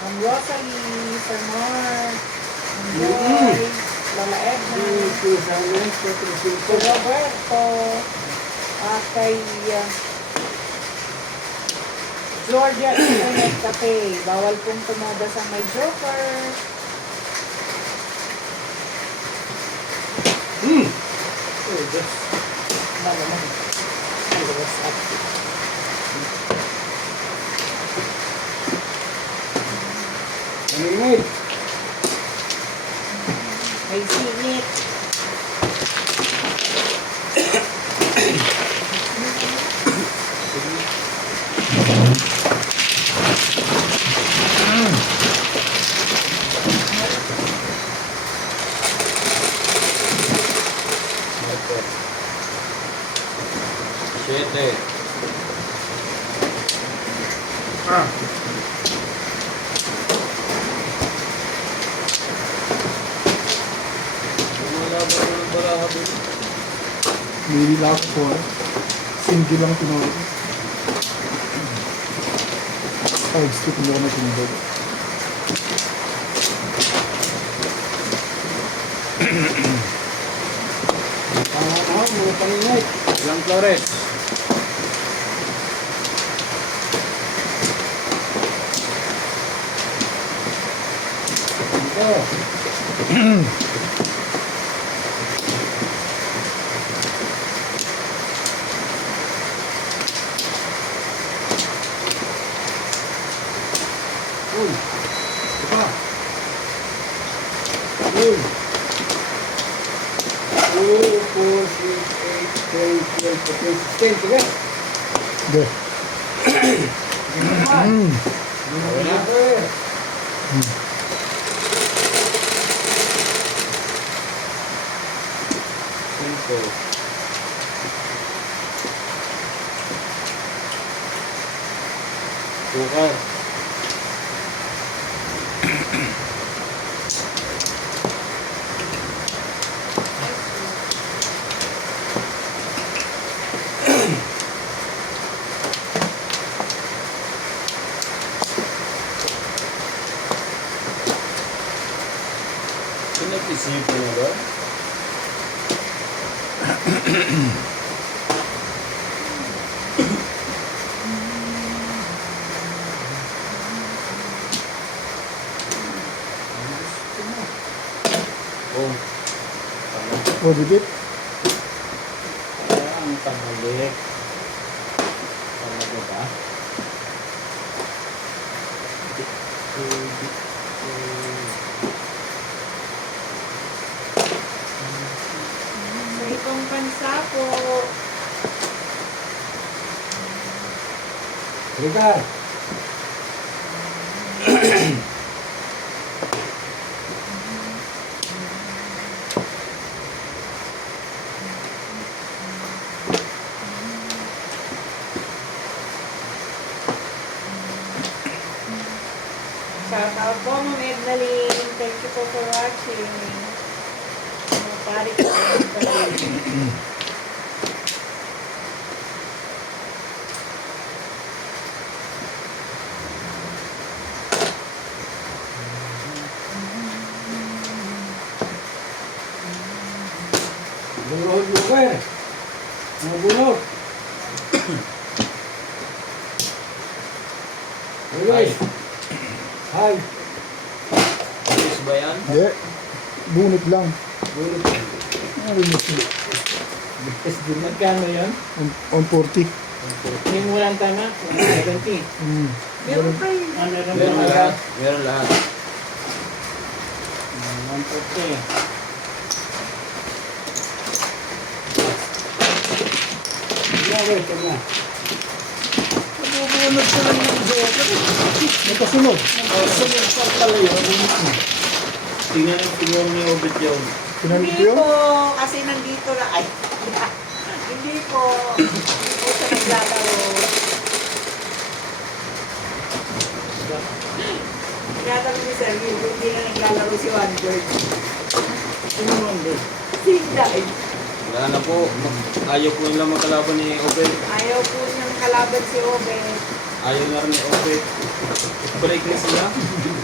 Ma'am Rosalie, Sir Mark, Ma'am Joy, Lola Edna, Sir Roberto, at kay Georgia Internet Cafe. Bawal pong tumoda sa may Joker. Malimit. May singit. Siete. Lumalaban ko ng baraha doon. Nihila ako po. Single lang tinawag. Ay, stick mo na tinawag. Mga paningay. Ilang Flores? Uy. Ito. Uy. 2, 4, 6, 8, 10, 12, 14, 16. Sige. Hindi. Okay na. Cinco. Sukar. Pinag-isipan mo ba? Oh. O, dikit. Kaya ang pabalik. Talaga ba? Sa ibang bansa po, Rigar. shout out po, Ma'am Ednaline. Thank you po for watching. Mga pare ko, Ednaline. Bunot Luker. Mga bunot. Always. Hi. Ayos ba yan? Hindi. Bunot lang. Bunot. Ano mo siya? Magkano yun? On 40. Yung walang tama, 70. Meron pa yun. Meron lahat. Meron lahat. 140. Wait, ito na. Nabubunod ko lang yung joker. May kasunod. Sunod pa pala yun. Tingnan yung tingnan ni Obed yun. Pinanit Hindi yun? po, kasi nandito na, ay, hindi po siya naglalaro. Tinatanong ni Sir Will, hindi na naglalaro si One Bird. Sino One Bird? Si Dai. Wala na po. Ayaw po nila magkalaban ni Obed. Ayaw po niyang kalaban si Obed. Ayaw na rin ni Obed. Break na sila.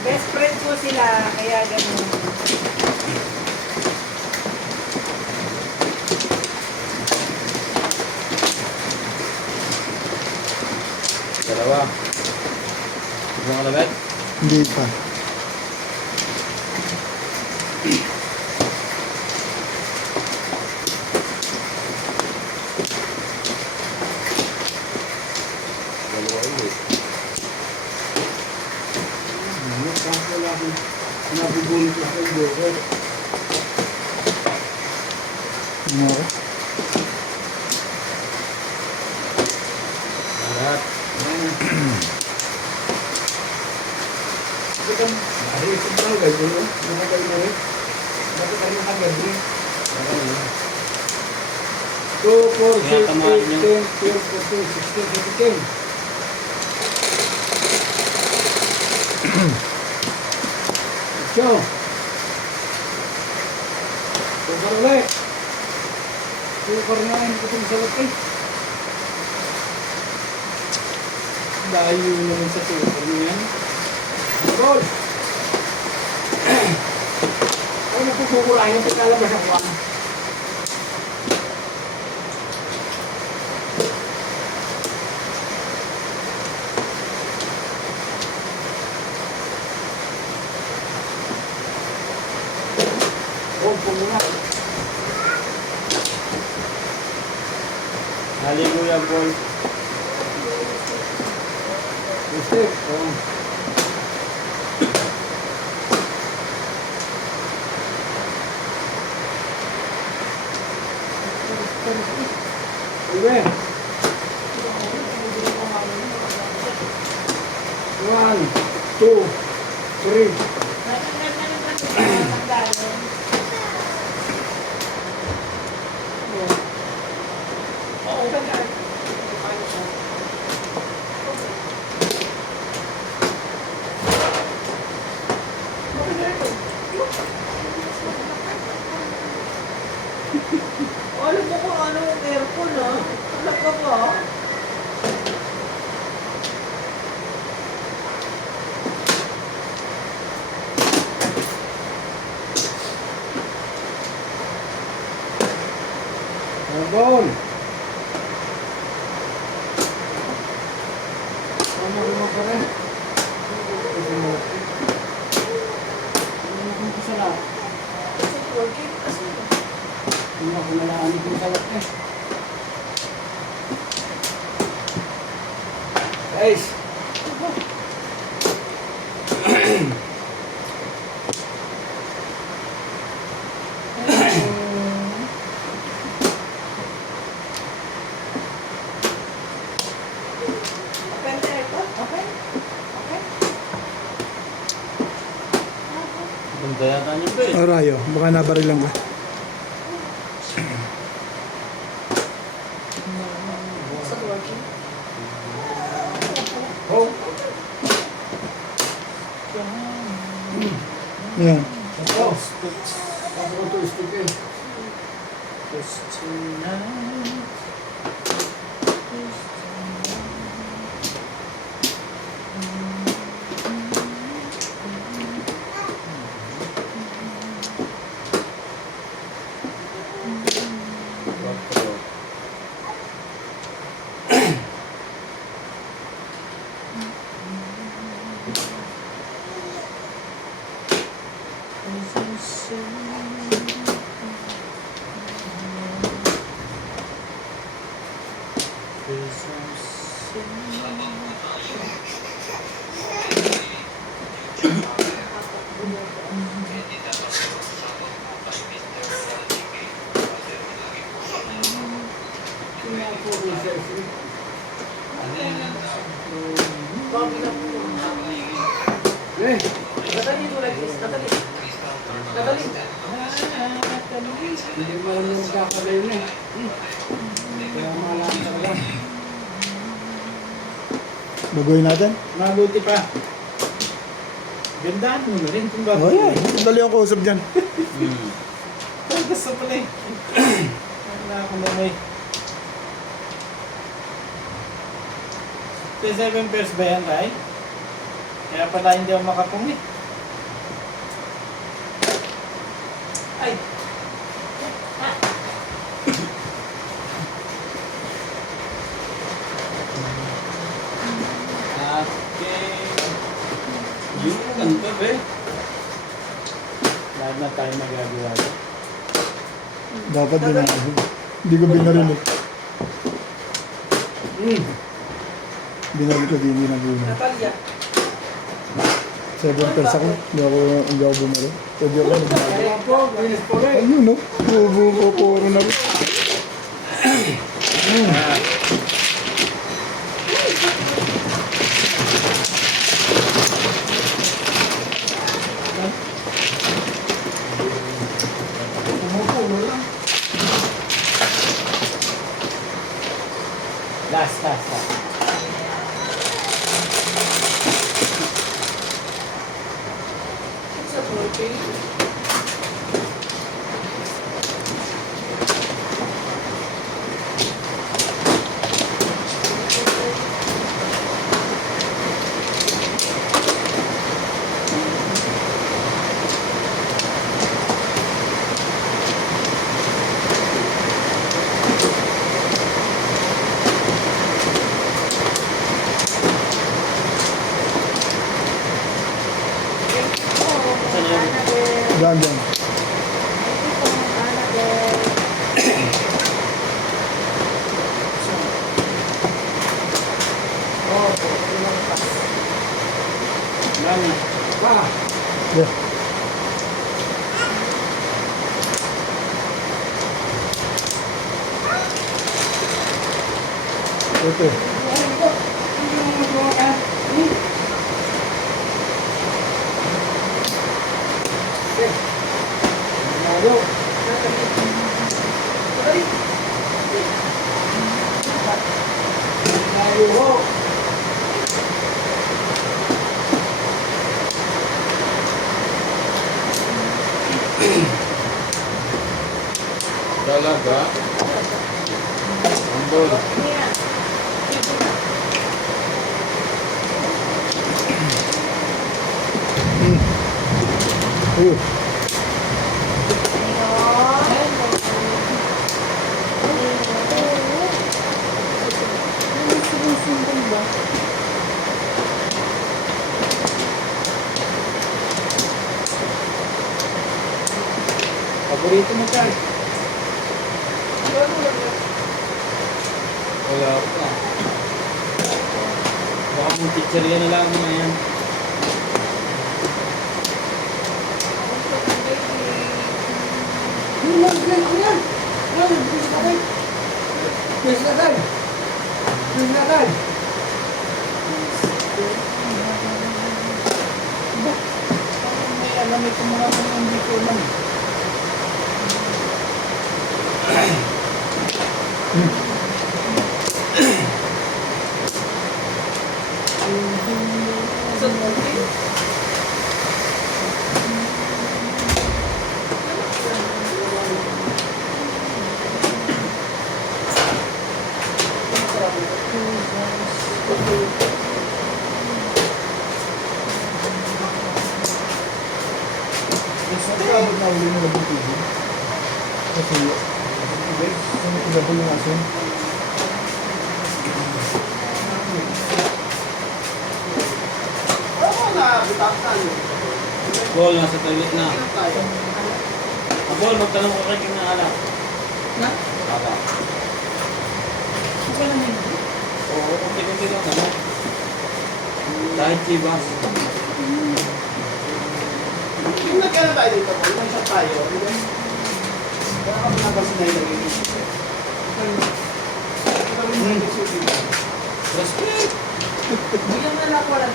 Best friend po sila, kaya ganun. Dalawa. Gusto mo kalagay? Hindi pa. Dalawa ulit. Nabubunot na kayo, Joker. Ano ako? Lahat. Ayos ito lang, guys. Nakakay na rin. Nakakay na agad rin. 2, 4, 6, 8, 10, 12, 14, 16, 17. Ito. Sukar ulit. Sukar na yun. Itong salat eh. Dahil naman sa super niya. Ball. Ay, napupukurahin sa kalabas ako. Paul. Steak. Oh. Ibe. 1, 2, 3. Alam mo kung ano yung aircon, ha? Alam ka ba? Doon. Tama mo pa rin. Ano ko sa lahat? Kasi working kasi. Hindi ako nalaan ko sa lahat eh. Guys. Okay na aircon? Okay? Okay? Ganda yata niyo ba eh. Arayo, baka nabarilan ka. Sa working? Oh. Yan. Ito. Ako ito stick eh. Eh, Nadali mo like this. Nadali. Nadali. hindi mo alam yung magkakalayo na eh. Kaya malaman talaga. Baguhin natin. Mabuti pa. Gandaan mo na rin kung bago. Oh, yan. Dali ang kausap dyan. Ay, basta pala eh. Wala akong namoy. 7 pairs ba yan, Ray? Kaya pala hindi ako makapungit. Ay. Okay. Yung ganda ba eh. Lahat na tayo magagawa. Dapat din ako. Hindi ko binarinig. Binarinig ko din yung naguna. Natalia. 7 pairs ako. Hindi ako bumari. Pwede ako bumari. Kaya po, bilis po rin. Ayun no. Bubuko ko na rin. Last. Sa working. Diyan, diyan. Yeah. Ito. Talaga? Ang bol. Ayun. Paborito mo ka. Wala pa. Baka mong pizzeria na lang mo yan. Yun lang, yan, yan. Yan, please na kayo. Please na kayo. Please na kayo. May alam ito mga hindi ko alam. Abot na uli nila ng TV. Kasi, ilabol yung asin. Bol, nasa toilet na. Bol, magtanong ko kay ng anak. Na? Baba. Okay lang yun. Oo, kunti-kunti lang kami. Kahit chibas. Yung nagkana tayo dito po, yung isa tayo. Kaya kami nabasin na yung Respect! Bigyan mo na ako lang.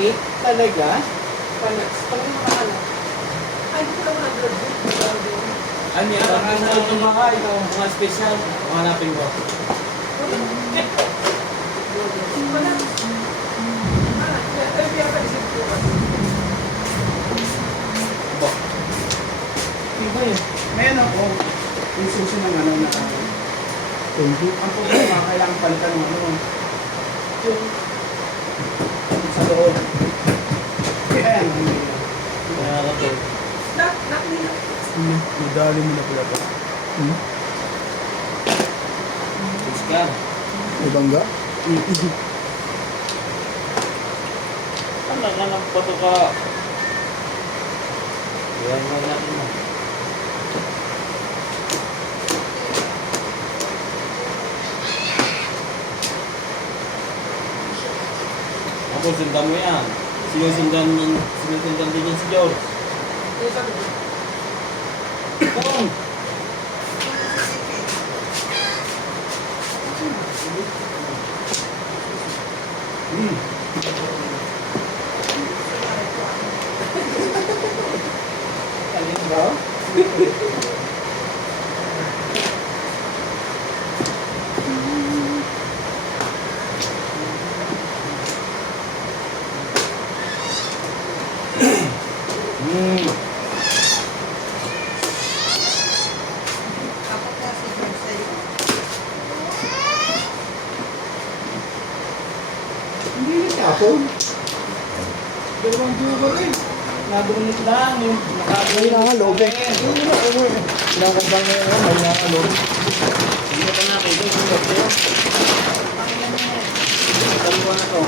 9-8 talaga? Pag makakala. Ay, hindi ko lang na-graduate. Ay, may anak na itong bahay. Mga special. Hanapin ko. May ano po, yung susi ng ano na, Thank you. ang problema, kailangan palitan ng ano, yung sa loob. Kaya yan, hindi na. Kaya ako to. Medali mo na pala pa. Oscar. May bangga? Anak ka ng pato ka. Kaya nga natin mo. Ako, sundan mo yan. Sinusundan din yan si George. Kung! Alin ba? Kapag kasi yun sa'yo. Hindi rin tapon. Dalawang dugo rin. Nabunit lang yung May nakabunit. nangalog eh. Kinakabang na yun, may nangalog. Hindi pa natin ito. Dalawa na to.